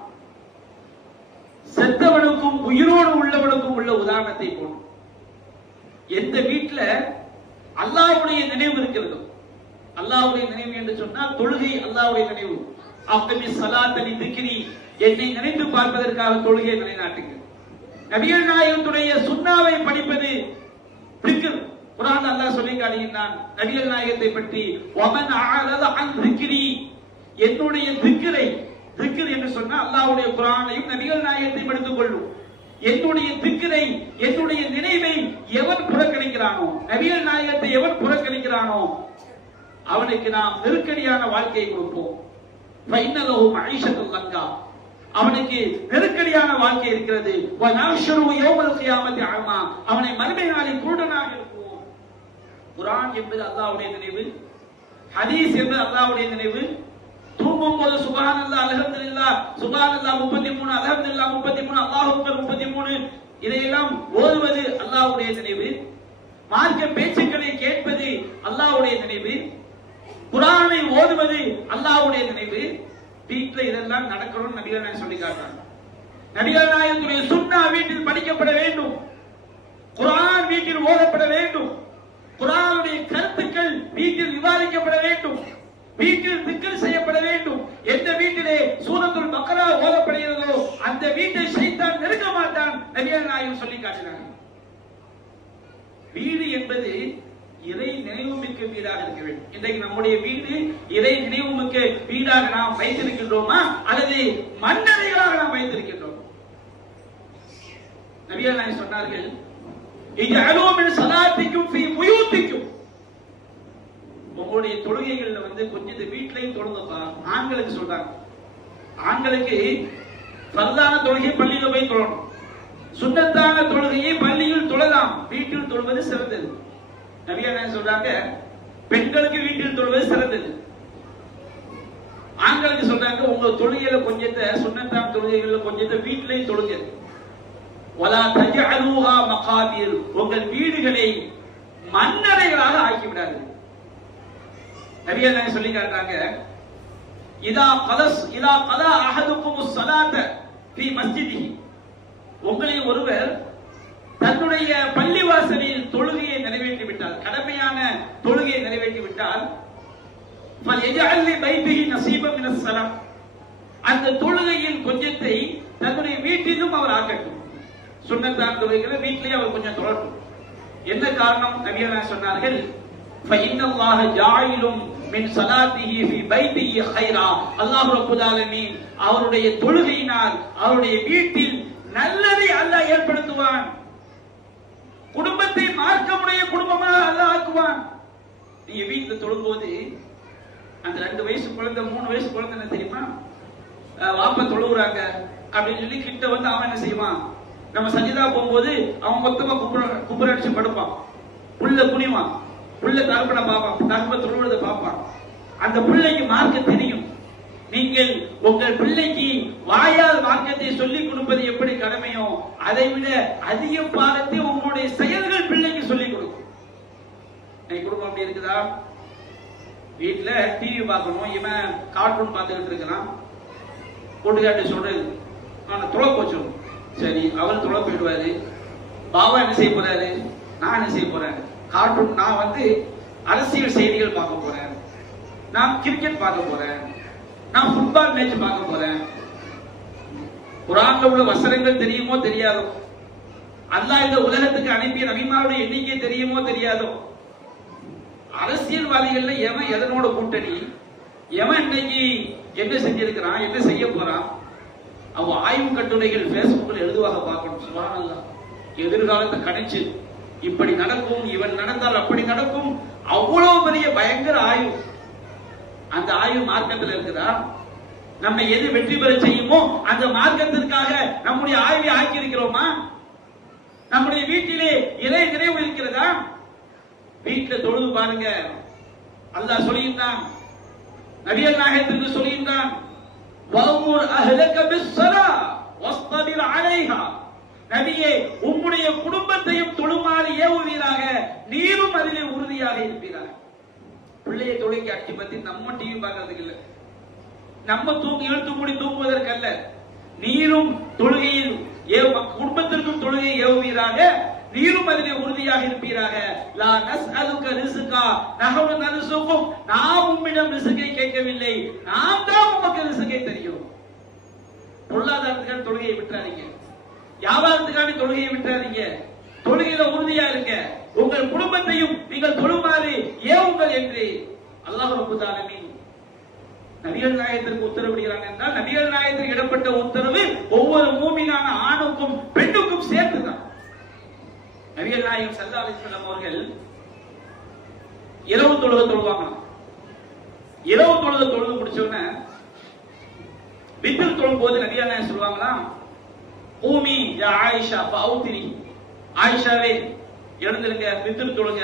செத்தவனுக்கும் உயிரோடு உள்ளவனுக்கும் உள்ள உதாரணத்தை போடும். எந்த வீட்டுல அல்லாஹ்வுடைய நினைவு இருக்கிறதோ, அல்லாஹ்வுடைய நினைவு என்று சொன்னால் தொழுகை அல்லாஹ்வுடைய நினைவு. அஃதமி ஸலாத்தலி திக்ரி, என்னை நினைத்து பார்ப்பதற்காக தொழுகையை நிலைநாட்டுங்கள். நபிகள் நாயகத்துடைய சுன்னாவை படிப்பது திக்ர். குர்ஆன் அல்லாஹ் சொல்லி காட்டுகிறான் நபிகள் நாயகத்தை பற்றி, வமன் அஅரத அன் திக்ரி, என்னுடைய திக்ரை, திக்ர் என்று சொன்னா அல்லாஹ்வுடைய குர்ஆனையும் நபிகள் நாயகத்தையும் எடுத்துக் கொள்ளும். என்னுடைய திக்ரை, என்னுடைய நினைவை எவன் புறக்கணிக்கிறானோ, நபிகள் நாயகத்தை எவன் புறக்கணிக்கிறானோ அவனுக்கு நாம் நெருக்கடியான வாழ்க்கையை கொடுப்போம். ஃபைனலஹு மஈஷத்துல் லங்கா, அவனுக்கு நெருக்கடியான வாழ்க்கை இருக்கிறது. வ நஹ்ஷுரு யௌமல் கியாமத்தி அமா, அவனை மறுமை நாளில் குருடனாக எழுப்புவோம். குர்ஆன் என்பது அல்லாஹ்வுடைய நினைவு, ஹதீஸ் என்பது அல்லாஹ்வுடைய நினைவு. தூங்கும் போது சுப்ஹானல்லாஹ் அல்ஹம்துலில்லாஹ், சுப்ஹானல்லாஹ் 33, அல்ஹம்துலில்லாஹ் 33, அல்லாஹு அக்பர் 33, இதையெல்லாம் ஓதுவது அல்லாஹ்வுடைய நினைவு. மார்க்க பேச்சுக்களை கேட்பது அல்லாஹ்வுடைய நினைவு. குர்ஆனை ஓதுவது அல்லாஹ்வுடைய நினைவு. வீட்டில் இதெல்லாம் நடக்கணும் நபிகள் நாயகம் சொல்லி காட்டுறாங்க. நபிகள் நாயகத்துடைய சுன்னா வீட்டில் படிக்கப்பட வேண்டும், குர்ஆன் வீட்டில் ஓதப்பட வேண்டும், குர்ஆனுடைய கருத்துக்கள் வீட்டில் விவாதிக்கப்பட வேண்டும், வீட்டில் திக்ர் செய்யப்பட வேண்டும். எந்த வீட்டிலே சூரத்துல் பக்ரா ஓதப்படுகிறதோ அந்த வீட்டை ஷைத்தான் நெருங்க மாட்டான், நபிகள் நாயகம் சொல்லி காட்டினார். வீடு என்பது இறை நினைவுமிக்க வீடாக இருக்க வேண்டும். இன்றைக்கு நம்முடைய வீடு இறை நினைவுமிக்க வீடாக நாம் வைத்திருக்கின்றோமா அல்லது மண்ணறைகளாக நாம் வைத்திருக்கின்றோம்? நபிகள் நாயகம் சொன்னார்கள், இஜஅலூ மின் ஸலாத்திக்கும் ஃபீ புயூத்திக்கும், உங்களுடைய தொழுகைகள்ல கொஞ்சம் வீட்லயும் தொழுங்கப்பா. ஆண்களுக்கு சொல்றாங்க, ஆண்களுக்கு ஃபர்தான தொழுகை பள்ளியில போய் தொழணும், சுன்னத்தான தொழுகையை பள்ளியில் தொழலாம், வீட்டில் தொழுவது சிறந்தது. நபிகள் நாயகம் சொல்றாங்க, பெண்களுக்கு வீட்டில் தொழுவது சிறந்தது. ஆண்களுக்கு சொல்றாங்க, உங்க தொழுகையில கொஞ்சத்தை, சுன்னத்தான தொழுகைகள்ல கொஞ்சத்தை வீட்டிலையும் தொழுங்க. வலா தஜஅலூஹா மகாபீர், உங்கள் வீடுகளை மண்ணறைகளாக ஆக்கி விடாது. நபிகள் நாயகம் சொல்லி காட்டுறாங்க, இதா கதா அஹதுக்குமுஸ் ஸலாத ஃபீ மஸ்ஜிதிஹி, உங்களில் ஒருவர் தன்னுடைய பள்ளிவாசலில் தொழுகையை நிறைவேற்றி விட்டால், கடமையான தொழுகையை நிறைவேற்றி விட்டால், ஃபல்யஜஅல் லி பைத்திஹி நஸீபன் மினஸ் ஸலாம், அந்த தொழுகையின் கொஞ்சத்தை தன்னுடைய வீட்டிலும் அவர் ஆக்கட்டும். சுன்னத்தான தொழுகைகளை வீட்டிலேயே அவர் கொஞ்சம் தொழட்டும். என்ன காரணம்? நபிகள் நாயகம் சொன்னார்கள், ஃபஇன்னல்லாஹ ஜாயிலும் மின் ஸலாத்திஹி ஃபீ பைத்திஹி கைரா, அல்லாஹ் ரப்பல் ஆலமீன் அவருடைய தொழுகையினால் அவருடைய வீட்டில் நல்லதை அல்லாஹ் ஏற்படுத்துவான், குடும்பத்தை மார்க்கமுடைய குடும்பமாக அல்லாஹ் ஆக்குவான். நீங்க வீட்டுல தொழும்போது அந்த 2 வயசு குழந்தை 3 வயசு குழந்தை என்ன தெரியுமா, வாப்பா தொழுகிறாங்க அப்படின்னு சொல்லி கிட்ட அவன் என்ன செய்வான், நம்ம சஜிதா போகும்போது அவன் மொத்தமா குப்புற அடிச்சு படுப்பான், புள்ள குனிவான், புள்ள தகப்பனை பார்ப்பான், தகப்ப தொழுவதை பார்ப்பான். அந்த பிள்ளைக்கு மார்க்க தெரியும். நீங்கள் உங்கள் பிள்ளைக்கு வாயால் மார்க்கத்தை சொல்லிக் கொடுப்பது எப்படி கடமையோ அதை விட அதிக பாடத்தை உங்களுடைய செயல்கள் பிள்ளைக்கு சொல்லிக் கொடுக்கும். குடும்பம் அப்படி இருக்குதா? வீட்டுல டிவி பார்க்கணும், இவன் கார்ட்டூன் பார்த்துக்கிட்டு இருக்கிறான், கூட்டுக்காட்டி சொல்றது அவனை துளை போச்சிடும். சரி, அவர் துளை போயிடுவாரு. பாபா என்ன செய்ய போறாரு, நான் என்ன செய்ய போறேன், கார்ட்டூன், நான் அரசியல் செய்திகள் பார்க்க போறேன், நான் கிரிக்கெட் பார்க்க போறேன், நான் ஃபுட்பால் மேட்ச் பார்க்க போறேன். குர்ஆன்ல உள்ள வசனங்கள் தெரியுமோ தெரியாதோ, அல்லாஹ் இந்த உலகத்துக்கு அனுப்பிய நபிமாருடைய எண்ணிக்கை தெரியுமோ தெரியாதோ, அரசியல்வாதிகள்ல எவன் எதனோட கூட்டணி, எவன் இன்னைக்கு என்ன செஞ்சிருக்கிறான், என்ன செய்ய போறான், அவன் ஆய்வு கட்டுரைகள் பேஸ்புக்ல எழுதுவாக பார்க்கணும். சுப்ஹானல்லாஹ், எதிர்காலத்தை கணிச்சு இப்படி நடக்கும், இவன் நடந்தால் அப்படி நடக்கும், அவ்வளவு பெரிய பயங்கர ஆய்வு. அந்த ஆய்வு மார்க்கத்தில் இருக்குதா? நம்ம எது வெற்றி பெற செய்யுமோ அந்த மார்க்கத்திற்காக நம்முடைய ஆய்வை ஆக்கி இருக்கிறோமா? நம்முடைய வீட்டிலே இறை நிறைவு இருக்கிறதா? வீட்டில் தொழுது பாருங்க. அல்லாஹ் சொல்லியிருந்தான், நபிகள் நாயகத்திற்கு சொல்லியிருந்தான், வஅமுர் அஹ்லக பிஸ்ஸலா வஸ்தபிர் அலைஹா, நபியே உம்முடைய குடும்பத்தையும் தொழுமாறு ஏவுவீராக, நீரும் அதிலே உறுதியாக இருப்பீராக. பிள்ளையை தொழுகைக்கு அடிச்சு பத்தி நம்ம டிவி பார்க்கறதுக்கு இல்ல, நம்ம இழுத்து மூடி தூங்குவதற்கு அல்ல, நீரும் தொழுகையில் குடும்பத்திற்கும் தொழுகையை ஏவுவீராக, நீரும் அதிலே உறுதியாக இருப்பீராக. லா நஸ்அலுக ரிஸ்கா நஹ்னு நர்சுகும், நாம் உம்மிடம் ரிஸ்கை கேட்கவில்லை, நாம் தான் உமக்கு ரிஸ்கை தருகிறோம். பொருளாதாரத்துக்கான தொழுகையை விட்டுறாதீங்க, வியாபாரத்துக்கான தொழுகையை விட்டுறாதீங்க, தொழுகையில உறுதியா இருங்க, உங்கள் குடும்பத்தையும் நீங்கள் தொழுமாறு ஏவுங்கள் என்று அல்லாஹ் ரப்பல் ஆலமீன் நபிகள் நாயகத்திற்கு உத்தரவிடுகிறாங்க. என்றால் நபிகள் நாயகத்திற்கு இடப்பட்ட உத்தரவு ஒவ்வொரு மூமினான ஆணுக்கும் பெண்ணுக்கும் சேர்த்துதான். நபிகள் நாயகம் ஸல்லல்லாஹு அலைஹி வஸல்லம் அவர்கள் இரவு தொழுகை தொழுவாங்க. இரவு தொழுகை தொழுது முடிச்ச உடனே வித்ர் தொழும் போது நபிகள் நாயகம் சொல்லுவாங்களாம், ஊமி யா ஆயிஷா ஃபௌத்திரி, ஆயிஷாவே எழுந்திருங்க, வித்ர் தொழுங்க.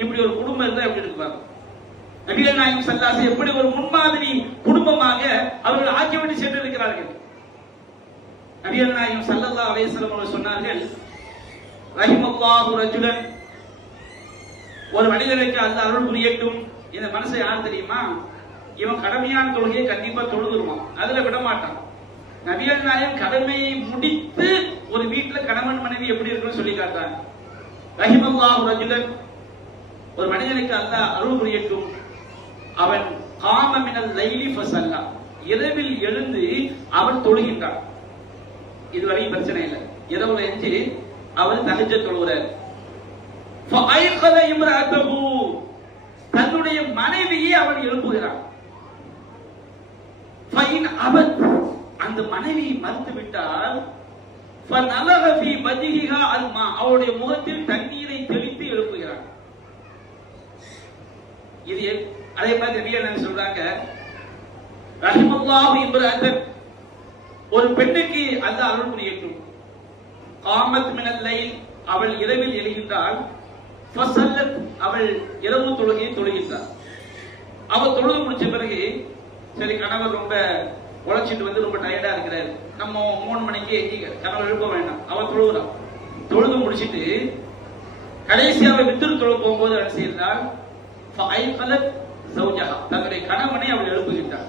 இப்படி ஒரு குடும்பம் இருந்தா எப்படி இருக்குவாங்க? நபிகள் நாயகம் ஸல்லல்லாஹு அலைஹி வஸல்லம் எப்படி ஒரு முன்மாதிரி குடும்பமாக அவர்கள் ஆக்கிவிட்டு சென்று இருக்கிறார்கள். நபிகள் நாயகம் ஸல்லல்லாஹு அலைஹி வஸல்லம் அவர்கள் சொன்னார்கள், ரஹிமல்லாஹு ரஜுலன், ஒரு மனிதனுக்கு அல்லாஹ் அருள் புரியட்டும். இந்த மனசை யார் தெரியுமா? இவன் கடமையான தொழுகையை கண்டிப்பா தொழுதுருவான், அதுல விட மாட்டான். நபிகள் நாயகம் கடமையை முடித்து ஒரு வீட்டுல கணவன் மனைவி எப்படி இருக்குன்னு சொல்லி காட்டுறாங்க. ரஹிமல்லாஹு ரஜுலன், ஒரு மனிதனுக்கு அல்லாஹ் அருள் புரியட்டும், அவன் காம மினல் லைலி ஃபஸல்லா, இரவில் எழுந்து அவன் தொழுகின்றான். இதுவரையும் பிரச்சனை இல்லை. இரவுல எழுந்து அவர் தஹஜ்ஜத் தொழுகிறார். ஃபஐகத இம்ரஅத்தஹு, தன்னுடைய மனைவியை அவன் எழுப்புகிறான். ஃபைன் அபத், அந்த மனைவி மறுத்து விட்டால் ஃபநலக ஃபீ வஜ்ஹிஹா அல்மா, அவருடைய முகத்தில் தண்ணீரை தெளித்து எழுப்புகிறார். இது அதே மாதிரி நபி என்ன சொல்றாங்க, ரஹிமல்லாஹு இம்ரஅத்தன், ஒரு பெண்ணுக்கு அல்லாஹ் அருள் புரியட்டும், காமத் மினல் லைல், அவள் இரவில் எழுகின்றாள், ஃபஸல்லத், அவள் இரவு தொழுகையை தொழுகின்றாள். அவள் தொழுது முடிச்ச பிறகு சரி கணவர் ரொம்ப உழைச்சிட்டு வந்து ரொம்ப டயர்டா இருக்கிறாரு, நம்ம 3 மணிக்கு எங்க கணவர் எழுப்ப வேண்டாம், அவள் தொழுகிறான். தொழுது முடிச்சிட்டு கடைசியாக வித்திரு தொழு போகும்போது என்ன செய்தால், ஃபஐஃபலத் ஜௌஜஹா, தன்னுடைய கணவனை அவள் எழுப்புகின்றாள்.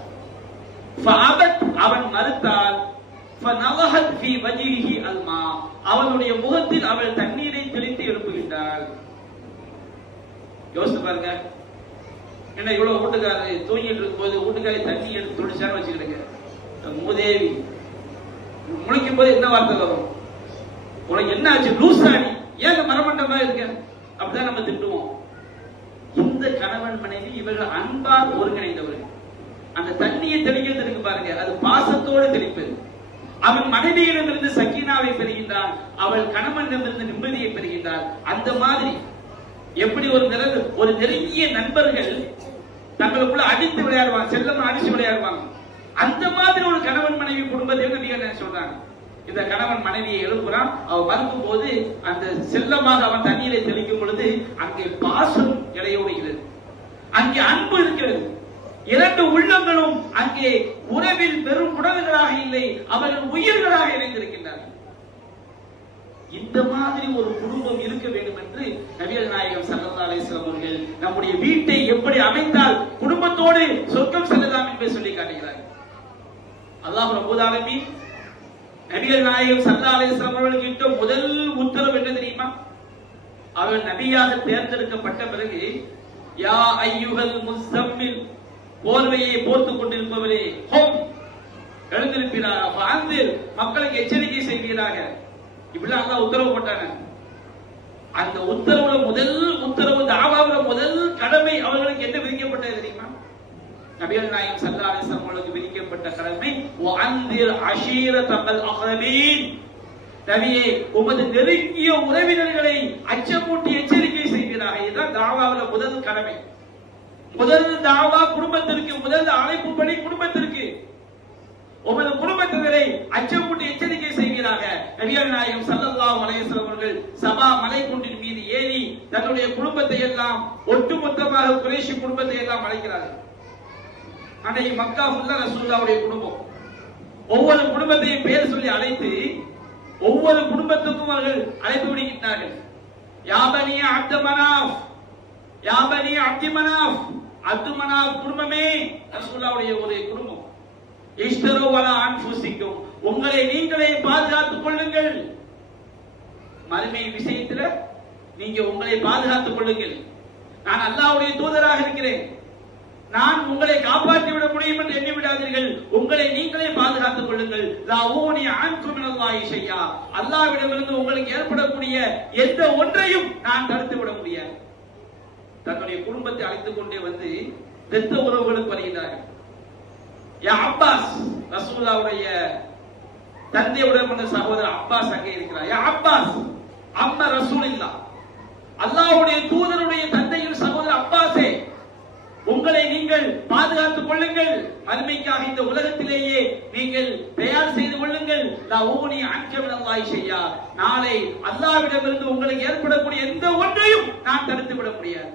ஃபஅபத், அவன் மறுத்தால், ஃபநலஹத் ஃபீ வஜ்ஹிஹி அல்மா, அவளுடைய முகத்தில் அவள் தண்ணீரை தெளித்து எழுப்புகின்றாள். யோசித்து பாருங்க, என்ன இவ்வளவு வீட்டுக்காரர் தூங்கிட்டு இருக்கும் போது வீட்டுக்காரி தண்ணி எடுத்து தொழிச்சான்னு வச்சுக்கிடுங்க, மூதேவி முழிக்கும் போது என்ன வார்த்தை வரும், உனக்கு என்ன ஆச்சு லூசாணி, ஏன் மரமண்டமா இருக்க, அப்படிதான் நம்ம திட்டுவோம். இந்த கணவன் மனைவி இவர்கள் அன்பால் ஒருங்கிணைந்தவர்கள். அந்த தண்ணியை தெளிக்கிறது இருக்கு பாருங்க, அது பாசத்தோடு தெளிப்பது. அவன் மனைவியிடமிருந்து சக்கீனாவை பெறுகின்றான், அவள் கணவனிடமிருந்து நிம்மதியை பெறுகின்றாள். அந்த மாதிரி எப்படி ஒரு நெருங்கிய நண்பர்கள் தங்களுக்குள்ள அடித்து விளையாடுவாங்க, செல்லமா அடிச்சு விளையாடுவாங்க, அந்த மாதிரி ஒரு கணவன் மனைவி குடும்பத்தை நபி என்ன சொல்றாங்க, இந்த கணவன் மனைவியை எழுப்புறான், அவன் மறுக்கும் போது அந்த செல்லமாக அவன் தண்ணீரை தெளிக்கும் பொழுது அங்கே பாசம் இடையோடுகிறது, அங்கே அன்பு இருக்கிறது. 2 உள்ளங்களும் அங்கே உறவில் பெரும் உடல்களாக இல்லை, அவர்கள் உயிர்களாக இணைந்திருக்கின்றார்கள். இந்த மாதிரி ஒரு குடும்பம் இருக்க வேண்டும் என்று நபிகள் நாயகம் ஸல்லல்லாஹு அலைஹி வஸல்லம் அவர்கள் நம்முடைய வீட்டை எப்படி அமைத்தால் குடும்பத்தோடு சொர்க்கம் செல்லலாம் என்று சொல்லி காட்டுகிறார்கள். அல்லாஹ் ரப்பல் ஆலமீன் நபிகள் நாயகம் ஸல்லல்லாஹு அலைஹி வஸல்லம் அவர்களுக்கு இட்ட முதல் உத்தரவு என்ன தெரியுமா? அவர் நபியாக தேர்ந்தெடுக்கப்பட்ட பிறகு, யா அய்யுஹல் முஸம்மில், போர்வையை போர்த்துக் கொண்டிருப்பவரே, ஹோம் எழுந்திருப்பீராக, அன்திர், மக்களுக்கு எச்சரிக்கை செய்வீராக, இப்படிலாம் அல்லாஹ் உத்தரவு போட்டாங்க. அந்த உத்தரவுல முதல் உத்தரவு, தாவாவுல முதல் கடமை அவர்களுக்கு என்ன விதிக்கப்பட்டது தெரியுமா? நபிகள் நாயகம் ஸல்லல்லாஹு அலைஹி வஸல்லம் அவர்களுக்கு விதிக்கப்பட்ட கடமை, வஅன்திர் அஷீரத்தல் அக்ரபீன், நபியே உமது நெருங்கிய உறவினர்களை அச்சமூட்டி எச்சரிக்கை செய்வீராக. இதுதான் தாவாவுல முதல் கடமை. முதல் தாவா குடும்பத்திற்கு, முதல் அழைப்பு பணி குடும்பத்திற்கு. உமது குடும்பத்தினரை அச்சமூட்டி எச்சரிக்கை செய்வீராக. நபிகள் நாயகம் ஸல்லல்லாஹு அலைஹி வஸல்லம் அவர்கள் சபா மலைக்குன்றின் மீது ஏறி தன்னுடைய குடும்பத்தை எல்லாம், ஒட்டுமொத்தமாக குறைஷி குடும்பத்தை எல்லாம் அழைக்கிறார்கள். அன்னைக்கு மக்கா ஃபுல்லா ரசூலுல்லாஹ்வுடைய குடும்பம். ஒவ்வொரு குடும்பத்தையும் பேர் சொல்லி அழைத்து ஒவ்வொரு குடும்பத்துக்கும் அவர்கள் அழைப்பு விடுகின்றார்கள். யா பனி அப்து மனாஃப், யா பனி அப்து மனாஃப், அப்து மனாஃப் குடும்பமே, ரசூலுல்லாஹ்வுடைய ஒரு குடும்பம். இஷ்தரு வலா அன்ஃபுசிக்கும், உங்களை நீங்களே பாதுகாத்துக் கொள்ளுங்கள். மறுமை விஷயத்துல நீங்க உங்களை பாதுகாத்துக் கொள்ளுங்கள். நான் அல்லாஹ்வுடைய தூதராக இருக்கிறேன், நான் உங்களை காப்பாற்றி விட முடியும் என்று எண்ணி விடாதீர்கள், உங்களை நீங்களே பாதுகாத்துக் கொள்ளுங்கள். லா ஊனி அன்கும் மினல்லாஹி ஷையா, அல்லாஹ்விடமிருந்து உங்களுக்கு ஏற்படக்கூடிய எந்த ஒன்றையும் நான் தடுத்து விட முடியாது. தன்னுடைய குடும்பத்தை அழைத்துக் கொண்டே வந்து இரத்த உறவுகளுக்கு வருகிறார்கள். யா அப்பாஸ், ரசூலுல்லாஹ்வுடைய தந்தையுடன் வந்த சகோதரர் அப்பாஸ் அங்கே இருக்கிறார். யா அப்பாஸ் அம்மா ரசூலுல்லாஹ், அல்லாஹ்வுடைய தூதருடைய தந்தையின் சகோதரர் அப்பாஸே, உங்களை நீங்கள் பாதுகாத்துக் கொள்ளுங்கள். மறுமைக்காக இந்த உலகத்திலேயே நீங்கள் தயார் செய்து கொள்ளுங்கள். லா ஊனி அன்க மினல்லாஹி ஷையா, நாளை அல்லாஹ்விடமிருந்து உங்களுக்கு ஏற்படக்கூடிய எந்த ஒன்றையும் நான் தடுத்து விட முடியாது.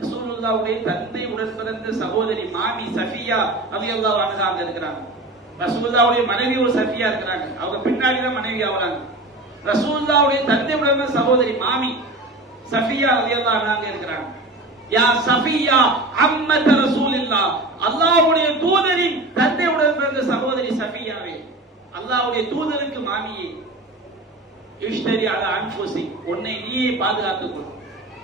ரசூலுல்லாஹ்வுடைய தந்தை உடன் பிறந்த சகோதரி மாமி சஃபியா ரலியல்லாஹு அன்ஹா அங்க இருக்கிறாங்க. ரசூலுல்லாஹ்வுடைய மனைவி ஒரு சஃபியா இருக்கிறாங்க, அவங்க பின்னாடி தான் மனைவி ஆவறாங்க. ரசூலுல்லாஹ்வுடைய தந்தை உடன் பிறந்த சகோதரி மாமி சஃபியா ரலியல்லாஹு அன்ஹா அங்க இருக்கிறாங்க. யா சஃபியா அம்மத் ரசூலில்லாஹ், அல்லாஹ்வுடைய தூதரின் தந்தையுடன் பிறந்த சகோதரி சஃபியாவே, அல்லாஹ்வுடைய தூதருக்கு மாமியே, இஷ்தரி அலா அன்ஃபுசி, உன்னை நீயே பாதுகாத்துக் கொள்.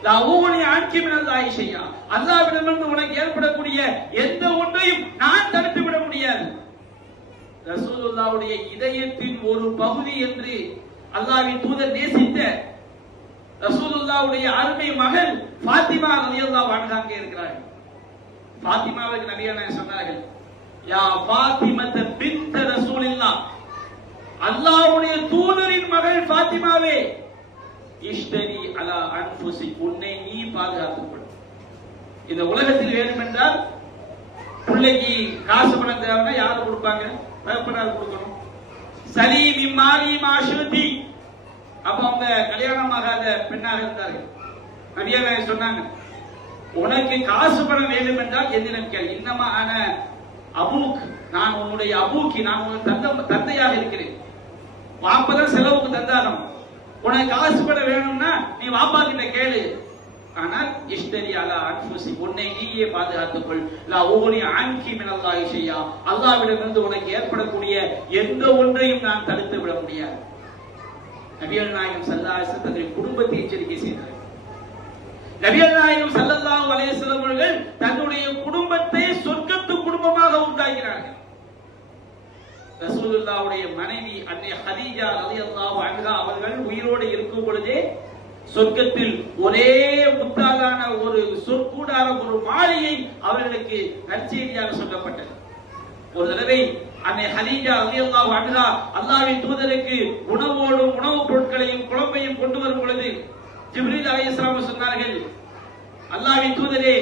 லா ஊனி அன்கி மினல்லாஹி ஷையா, அல்லாஹ்விடமிருந்து உனக்கு ஏற்படக்கூடிய எந்த ஒன்றையும் நான் தடுத்து விட முடியாது. ரசூலுல்லாஹ்வுடைய இதயத்தின் ஒரு பகுதி என்று அல்லாஹ்வின் தூதர் நேசித்த ரசூலுல்லாஹ்வுடைய அருமை மகள் ஃபாத்திமா ரலியல்லாஹு அன்ஹா அங்கே இருக்கிறார்கள். ஃபாத்திமாவுக்கு நபிகள் நாயகம் சொன்னார்கள், யா ஃபாத்திமத பின்த் ரசூலில்லாஹ், அல்லாஹ்வுடைய தூதரின் மகள் ஃபாத்திமாவே, இஷ்தரி அலா அன்ஃபுசிக், உன்னை நீ பாதுகாத்துக் கொள். இந்த உலகத்தில் வேண்டும் என்றால் பிள்ளைக்கு காசு பணம் தேவைன்னா யாரு கொடுப்பாங்க? தகப்பனார் கொடுக்கணும். சலீமி மாலி மாஷுதி, அப்ப அவங்க கல்யாணமாகாத பெண்ணாக இருந்தார்கள். நபியாக சொன்னாங்க, உனக்கு காசு பணம் வேண்டும் என்றால் என்னிடம் கேள். இன்னமா ஆன அபூக், நான் உன்னுடைய அபூக்கி, நான் உன் தந்தையாக இருக்கிறேன். வாப்பதான் செலவுக்கு தந்தாலும் உனக்கு காசு பணம் வேணும்னா நீ வாப்பா கிட்ட கேளு. ஆனால் இஷ்டரி அலா அன்ஃபுசி, உன்னை நீயே பாதுகாத்துக் கொள். லா உகுனி அன்கி மினல்லாஹி ஷையா, அல்லாஹ்விடமிருந்து உனக்கு ஏற்படக்கூடிய எந்த ஒன்றையும் நான் தடுத்து விட முடியாது. நபிகள் நாயகம் ஸல்லல்லாஹு அலைஹி வஸல்லம் தன்னுடைய குடும்பத்தை எச்சரிக்கை செய்தார். நபிகள் நாயகம் ஸல்லல்லாஹு அலைஹி வஸல்லம் அவர்கள் தன்னுடைய குடும்பத்தை சொர்க்கத்து குடும்பமாக உண்டாக்கினார்கள். ரசூலுல்லாஹ்வுடைய மனைவி அன்னை ஹதீஜா ரலியல்லாஹு அன்ஹா அவர்கள் உயிரோடு இருக்கும் பொழுதே சொர்க்கத்தில் ஒரே முத்தாலான ஒரு சொற்கூடாரம், ஒரு மாளிகை அவர்களுக்கு நற்செய்தியாக சொல்லப்பட்டது. ஒரு தடவை அன்னை ஹதீஜா ரலியல்லாஹு அன்ஹா அல்லாஹ்வின் தூதருக்கு உணவோடும் உணவுப் பொருட்களையும் குழம்பையும் கொண்டு வரும் பொழுது ஜிப்ரீல் அலைஹிஸ்ஸலாம் சொன்னார்கள், அல்லாஹ்வின் தூதரே,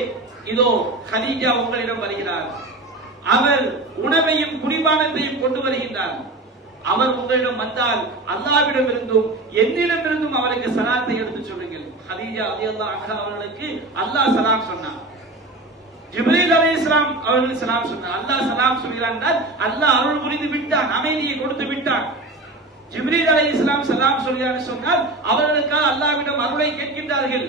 இதோ ஹதீஜா உங்களிடம் வருகிறார். அவர் உணவையும் குடிபானத்தையும் கொண்டு வருகின்றார். அவர் உங்களிடம் வந்தால் அல்லாஹ்விடம் இருந்தும் என்னிடம் இருந்தும் அவருக்கு சலாத்தை எடுத்து சொல்லுங்கள். ஹதீஜா ரலியல்லாஹு அன்ஹா அவர்களுக்கு அல்லாஹ் சலாம் சொன்னார். ஜிப்ரீல் அலைஹிஸ்ஸலாம் அவர்கள் சலாம் சொன்னார். அல்லாஹ் சலாம் சொல்கிறான், அல்லாஹ் அருள் புரிந்து விட்டான், அமைதியை கொடுத்து விட்டான். ஜிப்ரீல் அலைஹிஸ்ஸலாம் சலாம் சொல்கிறார் சொன்னால் அவர்களுக்காக அல்லாஹ்விடம் அருளை கேட்கின்றார்கள்.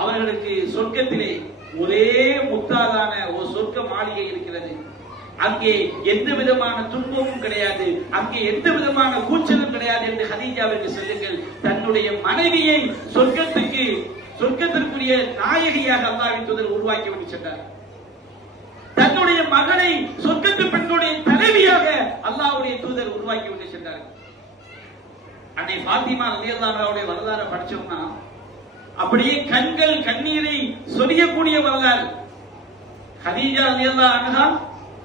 அவர்களுக்கு சொர்க்கத்திலே ஒரே முத்தாலான ஒரு சொர்க்க மாளிகை இருக்கிறது. அங்கே எந்த விதமான துன்பமும் கிடையாது, அங்கே எந்த விதமான கூச்சலும் கிடையாது என்று ஹதீஜாவிற்கு சொல்லுங்கள். தன்னுடைய மனைவியை சொர்க்கத்திற்குரிய நாயகியாக அல்லாஹ்வின் தூதர் உருவாக்கி விட்டு சென்றார். தன்னுடைய மகளை சொர்க்கத்து பெண்களுடைய தலைவியாக அல்லாஹ்வுடைய தூதர் உருவாக்கி விட்டு சென்றார். அன்னை ஃபாத்திமா ரலியல்லாஹு அன்ஹாவுடைய வரலாறு படிச்சோம்னா அப்படியே கண்கள் கண்ணீரை சொரியக்கூடிய வரலாறு. ஹதீஜா ரலியல்லாஹு அன்ஹா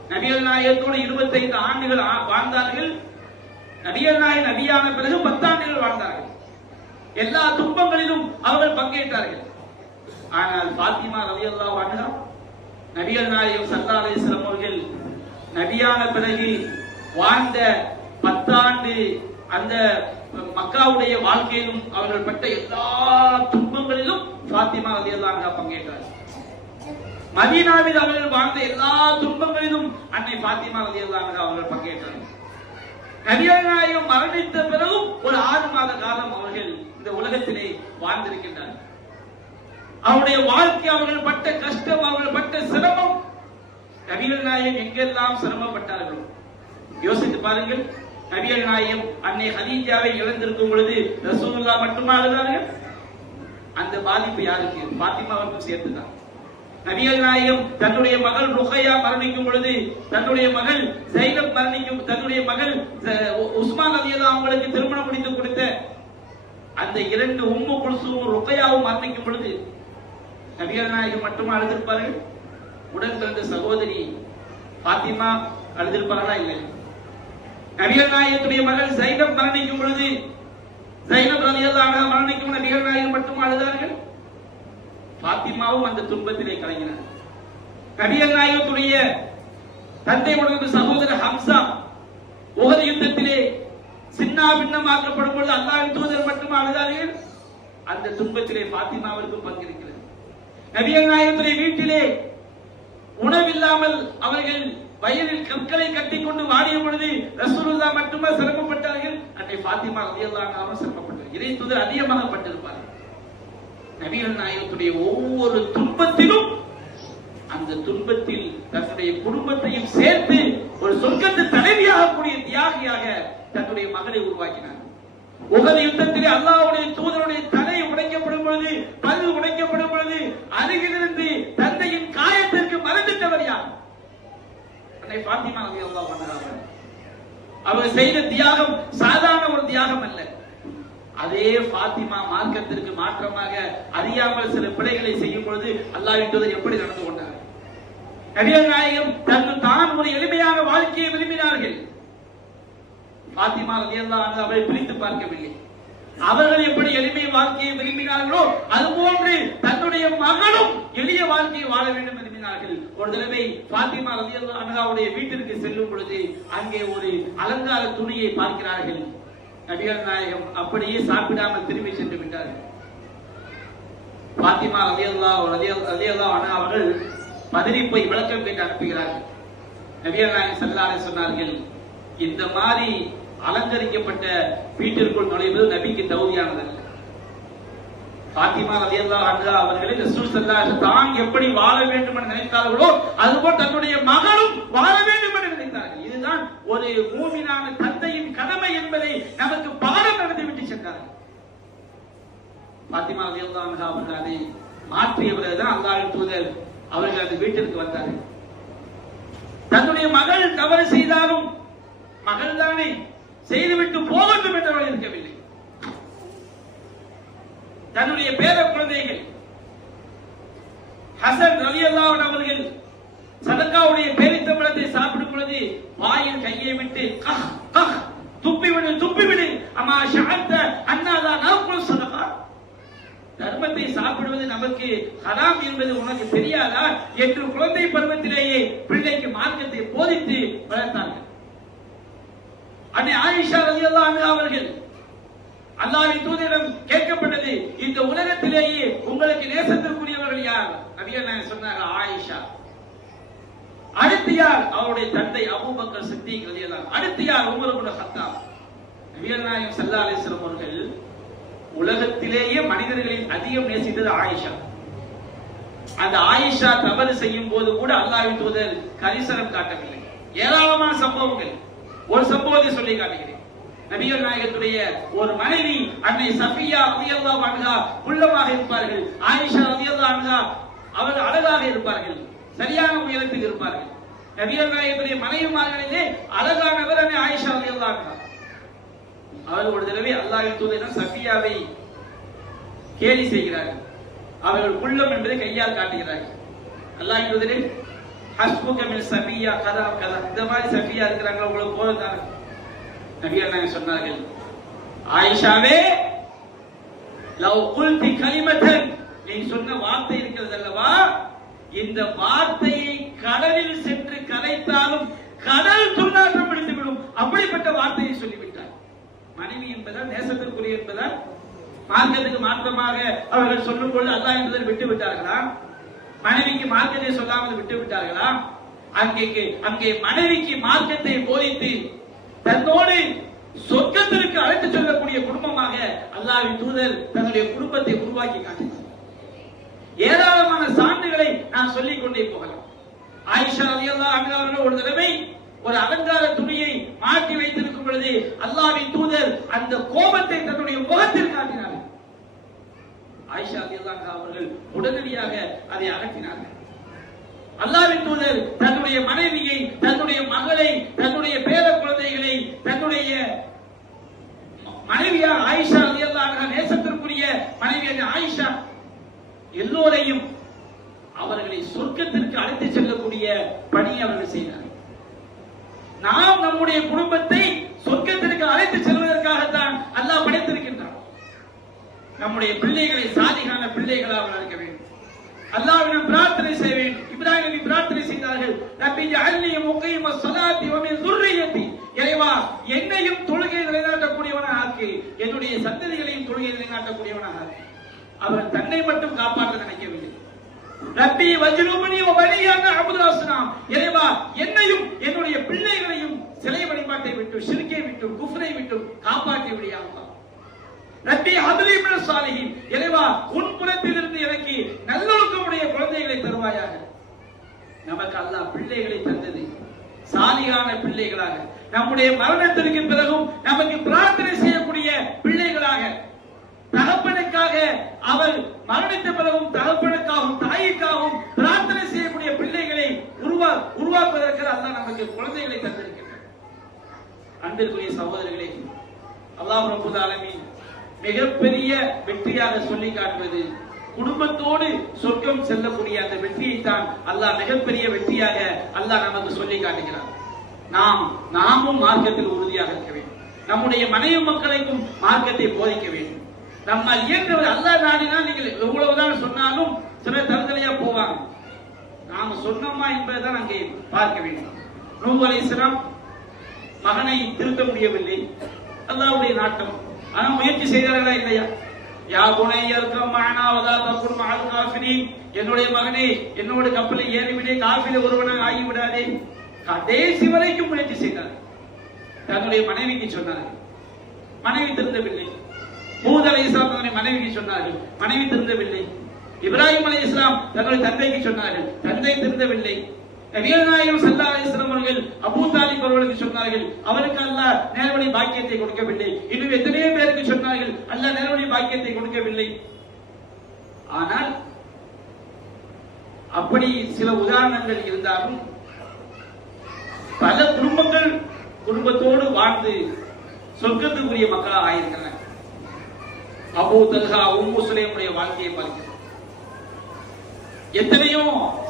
நபிகள் நாயகத்தோடு 25 ஆண்டுகள் வாழ்ந்தார்கள். நபிகள் நாயகம் நபியான பிறகு 10 ஆண்டுகள் வாழ்ந்தார்கள். எல்லா துன்பங்களிலும் அவர்கள் பங்கேற்றார்கள். ஆனால் ஃபாத்திமா ரலியல்லாஹு அன்ஹா நபிகள் நாயகம் ஸல்லல்லாஹு அலைஹி வஸல்லம் அவர்கள் நபியான பிறகு வாழ்ந்த 10 ஆண்டு அந்த மக்காவுடைய வாழ்க்கையிலும் அவர்கள் பட்ட எல்லா துன்பங்களிலும் ஃபாத்திமா ரலியல்லாஹு அன்ஹா பங்கேற்றார்கள். மதீனாவில் அவர்கள் வாழ்ந்த எல்லா துன்பங்களிலும் அன்னை ஃபாத்திமா ரலியல்லாஹு அன்ஹா அவர்கள் பங்கேற்றார்கள். நபிகள் நாயகம் மரணித்த பிறகும் ஒரு 6 மாத காலம் அவர்கள் இந்த உலகத்திலே வாழ்ந்திருக்கின்றார்கள். அவருடைய வாழ்க்கை, அவர்கள் பட்ட கஷ்டம், அவர்கள் பட்ட சிரமம், நபிகள் நாயகம் எங்கெல்லாம் சிரமப்பட்டார்களோ யோசித்து பாருங்கள். நபிகள் நாயகம் அன்னை ஹதீஜாவை இழந்திருக்கும் பொழுது ரசூலுல்லாஹ் மட்டுமா அழுதார்கள்? அந்த பாதிப்பு யாருக்கு? ஃபாத்திமாவுக்கும் சேர்த்துதான். நபிகள் நாயகம் தன்னுடைய மகள் ருகையா மரணிக்கும் பொழுது, தன்னுடைய மகள் ஜைனப் மரணிக்கும், தன்னுடைய மகள் உஸ்மான் ரலியல்லாஹு அவங்களுக்கு திருமணம் முடித்து கொடுத்த அந்த 2 உம்மு குல்சூம் ருகையாவும் மரணிக்கும் பொழுது நபிகள் நாயகம் மட்டுமா அழுதிருப்பார்கள்? உடன் பிறந்த சகோதரி ஃபாத்திமா அழுதிருப்பார்களா? இல்லை. நபிகள் நாயகத்துடைய மகள் ஜைனப் மரணிக்கும் பொழுது, ஜைனப் ரலியல்லாஹு அன்ஹா மரணிக்கும் நபிகள் நாயகம் மட்டுமா அழுதார்கள்? ஃபாத்திமாவும் அந்த துன்பத்திலே கலங்கினார். நபிகள் நாயகத்துடைய தந்தை உடைய சகோதரர் ஹம்சா உஹது யுத்தத்திலே சின்ன பின்னமாக்கப்படும் பொழுது அல்லாஹ்வின் தூதர் மட்டுமா அழுதார்கள்? அந்த துன்பத்திலே ஃபாத்திமாவிற்கு பங்கிருக்கிறது. நபிகள் நாயகத்துடைய வீட்டிலே உணவில்லாமல் அவர்கள் வயலில் கற்களை கட்டிக்கொண்டு வாடிய பொழுது ரசூலுல்லாஹ் மட்டுமா சிரமப்பட்டார்கள்? அன்னை ஃபாத்திமா ரலியல்லாஹு அன்ஹா சிரமப்பட்டார்கள். இறை தூதர் அதிகமாக பட்டிருப்பார்கள். நபிகள் நாயகத்துடைய ஒவ்வொரு துன்பத்திலும் அந்த துன்பத்தில் தன்னுடைய குடும்பத்தையும் சேர்த்து ஒரு சொர்க்கத்து தலைவியாக கூடிய தியாகியாக தன்னுடைய மகளை உருவாக்கினார். உஹது யுத்தத்திலே அல்லாஹ்வுடைய தூதருடைய தலை உடைக்கப்படும் பொழுது, பல் உடைக்கப்படும் பொழுது அருகிலிருந்து தந்தையின் காயத்திற்கு மறந்துட்டவர் யார்? அன்னை ஃபாத்திமா ரலியல்லாஹு அன்ஹா. அவர் செய்த தியாகம் சாதாரண ஒரு தியாகம் அல்ல. அதே ஃபாத்திமா மார்க்கத்திற்கு மாற்றமாக அறியாமல் சில பிழைகளை செய்யும் பொழுது அல்லாஹ்வின் தூதர் எப்படி நடந்து கொண்டார்? நபிகள் நாயகம் தான் ஒரு எளிமையான வாழ்க்கையை விரும்பினார்கள். பாத்திமா ரலியல்லாஹு அன்ஹா அவரை பிரித்து பார்க்கவில்லை. அவர்கள் எப்படி எளிமை வாழ்க்கையை விரும்பினார்களோ அதுபோன்று தன்னுடைய மகளும் எளிய வாழ்க்கையை வாழ வேண்டும் விரும்பினார்கள். ஒரு தடவை பாத்திமா ரலியல்லாஹு அன்ஹாவுடைய வீட்டிற்கு செல்லும் பொழுது அங்கே ஒரு அலங்கார துணியை பார்க்கிறார்கள். நபிகள் நாயகம் அப்படியே சாப்பிடாமல் திரும்பி சென்று விட்டார்கள். பாத்திமா ரலியல்லாஹு அன்ஹா அவர்கள் மதனி போய் விளக்கம் கேட்டு அனுப்புகிறார்கள். நபிகள் நாயகம் ஸல்லல்லாஹு அலைஹி சொன்னார்கள், இந்த மாதிரி அலங்கரிக்கப்பட்ட வீட்டிற்குள் நுழைவது நபிக்கு தகுதியானதல்ல. பாத்திமா ரலியல்லாஹு அன்ஹா அவர்களை ரசூல் ஸல்லல்லாஹு அலைஹி வஸல்லம் தான் எப்படி வாழ வேண்டும் என்று நினைத்தார்களோ அதுபோல் தன்னுடைய மகளும் வாழ வேண்டும் என்று நினைத்தார்கள். இதுதான் ஒரு மூமினான தந்தையின் கடமை என்பதை நமக்கு பாடம் நடத்தி விட்டு சென்றார்கள். பாத்திமா ரலியல்லாஹு அன்ஹா அவர்கள் அதை மாற்றியவர்கள் தான் அல்லாஹ்வின் தூதர் அவர்கள் அந்த வீட்டிற்கு வந்தார்கள். தன்னுடைய மகள் தவறு செய்தாலும் மகள் தானே செய்துவிட்டு போகட்டும் என்றவர்கள் இருக்கவில்லை. தன்னுடைய பேர குழந்தைகள் ஹசன் ரலியல்லாஹு அன்ஹு அவர்கள் சதகாவுடைய பேரித்தம்பழத்தை சாப்பிடும் பொழுது வாயில் கையை விட்டு கஹ் கஹ் துப்பிவிடு அம்மா ஷஅத்த அன்னாலா நகுல் சதகா, தர்மத்தை சாப்பிடுவது நமக்கு ஹராம் என்பது உனக்கு தெரியாதா என்று குழந்தை பருவத்திலேயே பிள்ளைக்கு மார்க்கத்தை போதித்து வளர்த்தார்கள். அன்னை ஆயிஷா ரலியல்லாஹு அன்ஹா அவர்கள் அல்லாஹ்வின் தூதரிடம் கேட்கப்பட்டது, இந்த உலகத்திலேயே உங்களுக்கு நேசத்திற்குரியவர்கள் யார்? நபிகள் நாயகம் சொன்னார்கள், ஆயிஷா. அடுத்து யார்? அவருடைய தந்தை அபூபக்கர் சித்திக் ரலியல்லாஹு அன்ஹு. அடுத்து யார்? Umar ibn Khattab. நபிகள் நாயகம் ஸல்லல்லாஹு அலைஹி வஸல்லம் அவர்கள் உலகத்திலேயே மனிதர்களில் அதிகம் நேசித்தது ஆயிஷா. அந்த ஆயிஷா தவறு செய்யும் போது கூட அல்லாஹ்வின் தூதர் கரிசனம் காட்டவில்லை. ஏராளமான சம்பவங்கள். ஒரு சம்பவத்தை சொல்லி காட்டுகிறேன். நபிகள் நாயகத்துடைய ஒரு மனைவி அன்னை சஃபியா ரலியல்லாஹு அன்ஹா உள்ளமாக இருப்பார்கள். ஆயிஷா ரலியல்லாஹு அன்ஹா அவர்கள் அழகாக இருப்பார்கள், சரியான உயரத்தில் இருப்பார்கள். நபிகள் நாயகத்துடைய மனைவிமார்களிலே அழகானவர் அன்னை ஆயிஷா ரலியல்லாஹு அன்ஹா. அவர்கள் ஒரு தடவை அல்லாஹ்வின் தூதரிடம் சஃபியாவை கேலி செய்கிறார்கள். அவர்கள் உள்ளம் என்பதை கையால் காட்டுகிறார்கள். அல்லாஹ்வின் தூதரே, ஹஸ்புக மின் சஃபியா கதா கதா, இந்த மாதிரி சஃபியா இருக்கிறாங்களா உங்களுக்கு போதும் தானே? நபிகள் நாயகம் சொன்னார்கள், ஆயிஷாவே, லவ் குல்தி கலிமத்தன், நீ சொன்ன வார்த்தை இருக்கிறது அல்லவா, இந்த வார்த்தையை கடலில் சென்று கரைத்தாலும் கடல் துர்நாற்றம் பிடித்துவிடும், அப்படிப்பட்ட வார்த்தையை சொல்லிவிட்டார். மனைவி என்பதால் நேசத்திற்குரிய என்பதால் மார்க்கத்துக்கு மாற்றமாக அவர்கள் சொல்லும் பொழுது அல்லாஹ் என்பதை விட்டு விட்டார்களா? மனைவிக்கு மார்க்கத்தை சொல்லாமல் விட்டு விட்டார்களா? அங்கே மனைவிக்கு மார்க்கத்தை போதித்து தன்னோடு சொர்க்கத்திற்கு அழைத்து செல்லக்கூடிய குடும்பமாக அல்லாஹ்வின் தூதர் தன்னுடைய குடும்பத்தை உருவாக்கி காட்டினார். ஏராளமான சான்றுகளை நான் சொல்லிக் கொண்டே போகலாம். ஆயிஷா ரலியல்லாஹு அன்ஹா அவர்கள் ஒரு தடவை ஒரு அலங்கார துணியை மாட்டி வைத்திருக்கும் பொழுது அல்லாஹ்வின் தூதர் அந்த கோபத்தை தன்னுடைய முகத்தில் காட்டினார்கள். ஆயிஷா ரலியல்லாஹு அன்ஹா அவர்கள் உடனடியாக அதை அகற்றினார்கள். அல்லாஹ்வின் தூதர் தன்னுடைய மனைவியை, தன்னுடைய மகளை, தன்னுடைய பேர குழந்தைகளை, தன்னுடைய மனைவியார் ஆயிஷா ரலியல்லாஹு அன்ஹா, நேசத்திற்குரிய மனைவியான ஆயிஷா, எல்லோரையும் அவர்களை சொர்க்கத்திற்கு அழைத்து செல்லக்கூடிய பணியை அவர்கள் செய்தார்கள். நாம் நம்முடைய குடும்பத்தை சொர்க்கத்திற்கு அழைத்து செல்வதற்காகத்தான் அல்லாஹ் படைத்திருக்கின்றான். நம்முடைய பிள்ளைகளை சாலிகான பிள்ளைகளாக வளர்க்க வேண்டும். அல்லாஹ்விடம் பிரார்த்தனை செய்ய வேண்டும். இப்ராஹிம் நபி பிரார்த்தனை செய்தார்கள், ரப்பி ஜஅல்னி முகீம ஸலாத்தி வ மின் ذُرِّيَّتِي, இறைவா என்னையும் தொழுகை நிலைநாட்டக்கூடியவனாக ஆக்கு, என்னுடைய சந்ததிகளையும் தொழுகை நிலைநாட்டக்கூடியவனாக ஆக்கு. அவர் தன்னை மட்டும் காப்பாற்ற நினைக்கவில்லை. ரப்பி வஜ்னுபனி வ பனிய அன் அஅ்புதுல் அஸ்னாம், இறைவா என்னையும் என்னுடைய பிள்ளைகளையும் சிலை வழிபாட்டை விட்டு, ஷிர்கை விட்டு, குஃப்ரை விட்டு காப்பாற்றி விடு அல்லாஹ். ரப்பி ஹப்லி மினஸ் ஸாலிஹீன், இறைவா உன் புறத்திலிருந்து எனக்கு நல்லொழுக்கமுடைய குழந்தைகளை தருவாயாக. நமக்கு அல்லாஹ் பிள்ளைகளை தந்தது சாலிகான பிள்ளைகளாக, நம்முடைய மரணத்திற்கு பிறகும் நமக்கு பிரார்த்தனை செய்யக்கூடிய பிள்ளைகளாக, தகப்பனுக்காக அவர் மரணித்த பிறகும் தகப்பனுக்காகவும் தாய்க்காகவும் பிரார்த்தனை செய்யக்கூடிய பிள்ளைகளை உருவாக்குவதற்கு அல்லாஹ் நமக்கு குழந்தைகளை தந்திருக்கிறார். அன்பிற்குரிய சகோதரர்களே, அல்லாஹ் ரப்பல் ஆலமீன் மிகப்பெரிய வெற்றியாக சொல்லி காட்டுவது குடும்பத்தோடு சொர்க்கம் செல்லக்கூடிய அந்த வெற்றியை தான் அல்லாஹ் மிகப்பெரிய வெற்றியாக அல்லாஹ் நமக்கு சொல்லி காட்டுகிறார். நாமும் மார்க்கத்தில் உறுதியாக இருக்க வேண்டும். நம்முடைய மனைவி மக்களுக்கும் மார்க்கத்தை போதிக்க வேண்டும். நம்மால் இயன்றவர் அல்லாஹ் நாடினா நீங்கள் எவ்வளவுதான் சொன்னாலும் சிலர் தருதலையா போவாங்க. நாம சொன்னோமா என்பதைதான் அங்கே பார்க்க வேண்டும். நூஹ் அலைஹிஸ்ஸலாம் மகனை திருத்த முடியவில்லை, அல்லாஹ்வுடைய நாட்டம். ஆனா முயற்சி செய்தார்களா இல்லையா? யா புனைய இர்கம் மஅனா வலா தகுன் மஅல் காஃபிரீன், என்னுடைய மகனே என்னோட கப்பலில் ஏறிவிடே, காஃபில ஒருவனாக ஆகிவிடாதே. கடைசி வரைக்கும் முயற்சி செய்தார். தன்னுடைய மனைவிக்கு சொன்னார்கள், மனைவி திருந்தவில்லை. ஹூத் அலைஹிஸ்ஸலாம் தன்னுடைய மனைவிக்கு சொன்னார்கள், மனைவி திருந்தவில்லை. இப்ராஹிம் அலைஹிஸ்ஸலாம் தன்னுடைய தந்தைக்கு சொன்னார்கள், தந்தை திருந்தவில்லை. நபிகள் நாயகம் ஸல்லல்லாஹு அலைஹி வஸல்லம் அவர்கள் அபூ தாலிப் அவர்களுக்கு சொன்னார்கள், அவருக்கு அல்லாஹ் நேர்வழி பாக்கியத்தை கொடுக்கவில்லை. இன்னும் எத்தனையோ பேருக்கு சொன்னார்கள், அல்லாஹ் நேர்வழி பாக்கியத்தை கொடுக்கவில்லை. ஆனால் அப்படி சில உதாரணங்கள் இருந்தாலும் பல குடும்பங்கள் குடும்பத்தோடு வாழ்ந்து சொர்க்கத்துக்குரிய மக்களாக ஆயிருக்கின்றன. அபூ தல்ஹா, உம்மு சுலைமுடைய வாழ்க்கையை பார்க்கிறோம். எத்தனையோ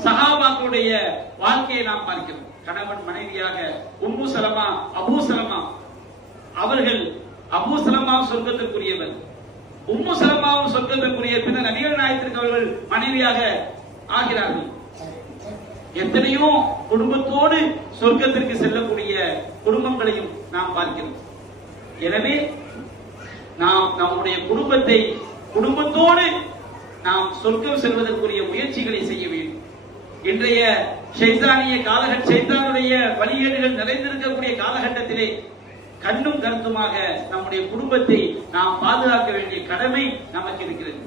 சஹாபாக்களுடைய வாழ்க்கையை நாம் பார்க்கிறோம். கணவன் மனைவியாக உம்மு சலமா, அபூ சலமா அவர்கள், அபூ சலமா சொர்க்கத்திற்குரியவர், உம்மு சலமாவும் சொர்க்கத்திற்குரிய. பின்னர் நபிகள் நாயகத்திற்கு அவர்கள் மனைவியாக ஆகிறார்கள். எத்தனையோ குடும்பத்தோடு சொர்க்கத்திற்கு செல்லக்கூடிய குடும்பங்களையும் நாம் பார்க்கிறோம். எனவே நாம் நம்முடைய குடும்பத்தை, குடும்பத்தோடு நாம் சொர்க்கம் செல்வதற்குரிய முயற்சிகளை செய்ய வேண்டும். இன்றைய ஷைத்தானிய காலகட்ட, ஷைத்தானுடைய வழிகேடுகள் நிறைந்திருக்கக்கூடிய காலகட்டத்திலே கண்ணும் கருத்துமாக நம்முடைய குடும்பத்தை நாம் பாதுகாக்க வேண்டிய கடமை நமக்கு இருக்கிறது.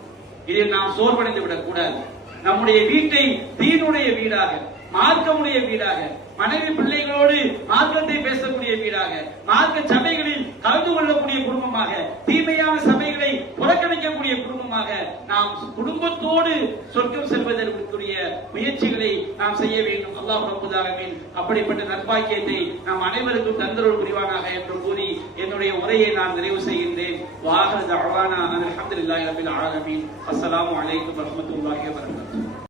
இதில் நாம் சோர்வடைந்து விடக் கூடாது. நம்முடைய வீட்டை தீனுடைய வீடாக, மார்க்கமுடைய வீடாக, மனைவி பிள்ளைகளோடு மார்க்கத்தை பேசக்கூடிய வீடாக, மார்க்க சபைகளில் கலந்து கொள்ளக்கூடிய குடும்பமாக, தீமையான சபைகளை புறக்கணிக்கக்கூடிய குடும்பமாக நாம் குடும்பத்தோடு சொர்க்கம் செல்வதற்குரிய முயற்சிகளை நாம் செய்ய வேண்டும். அல்லாஹ் ரப்பல் ஆலமீன் அப்படிப்பட்ட நற்பாக்கியத்தை நாம் அனைவருக்கும் தந்தருள் புரிவானாக என்று கூறி என்னுடைய உரையை நான் நிறைவு செய்கின்றேன். வாஹிரு தஅவானா அல்ஹம்துலில்லாஹி ரப்பில் ஆலமீன். அஸ்ஸலாமு அலைக்கும் வரஹ்மத்துல்லாஹி வபரகாத்துஹு.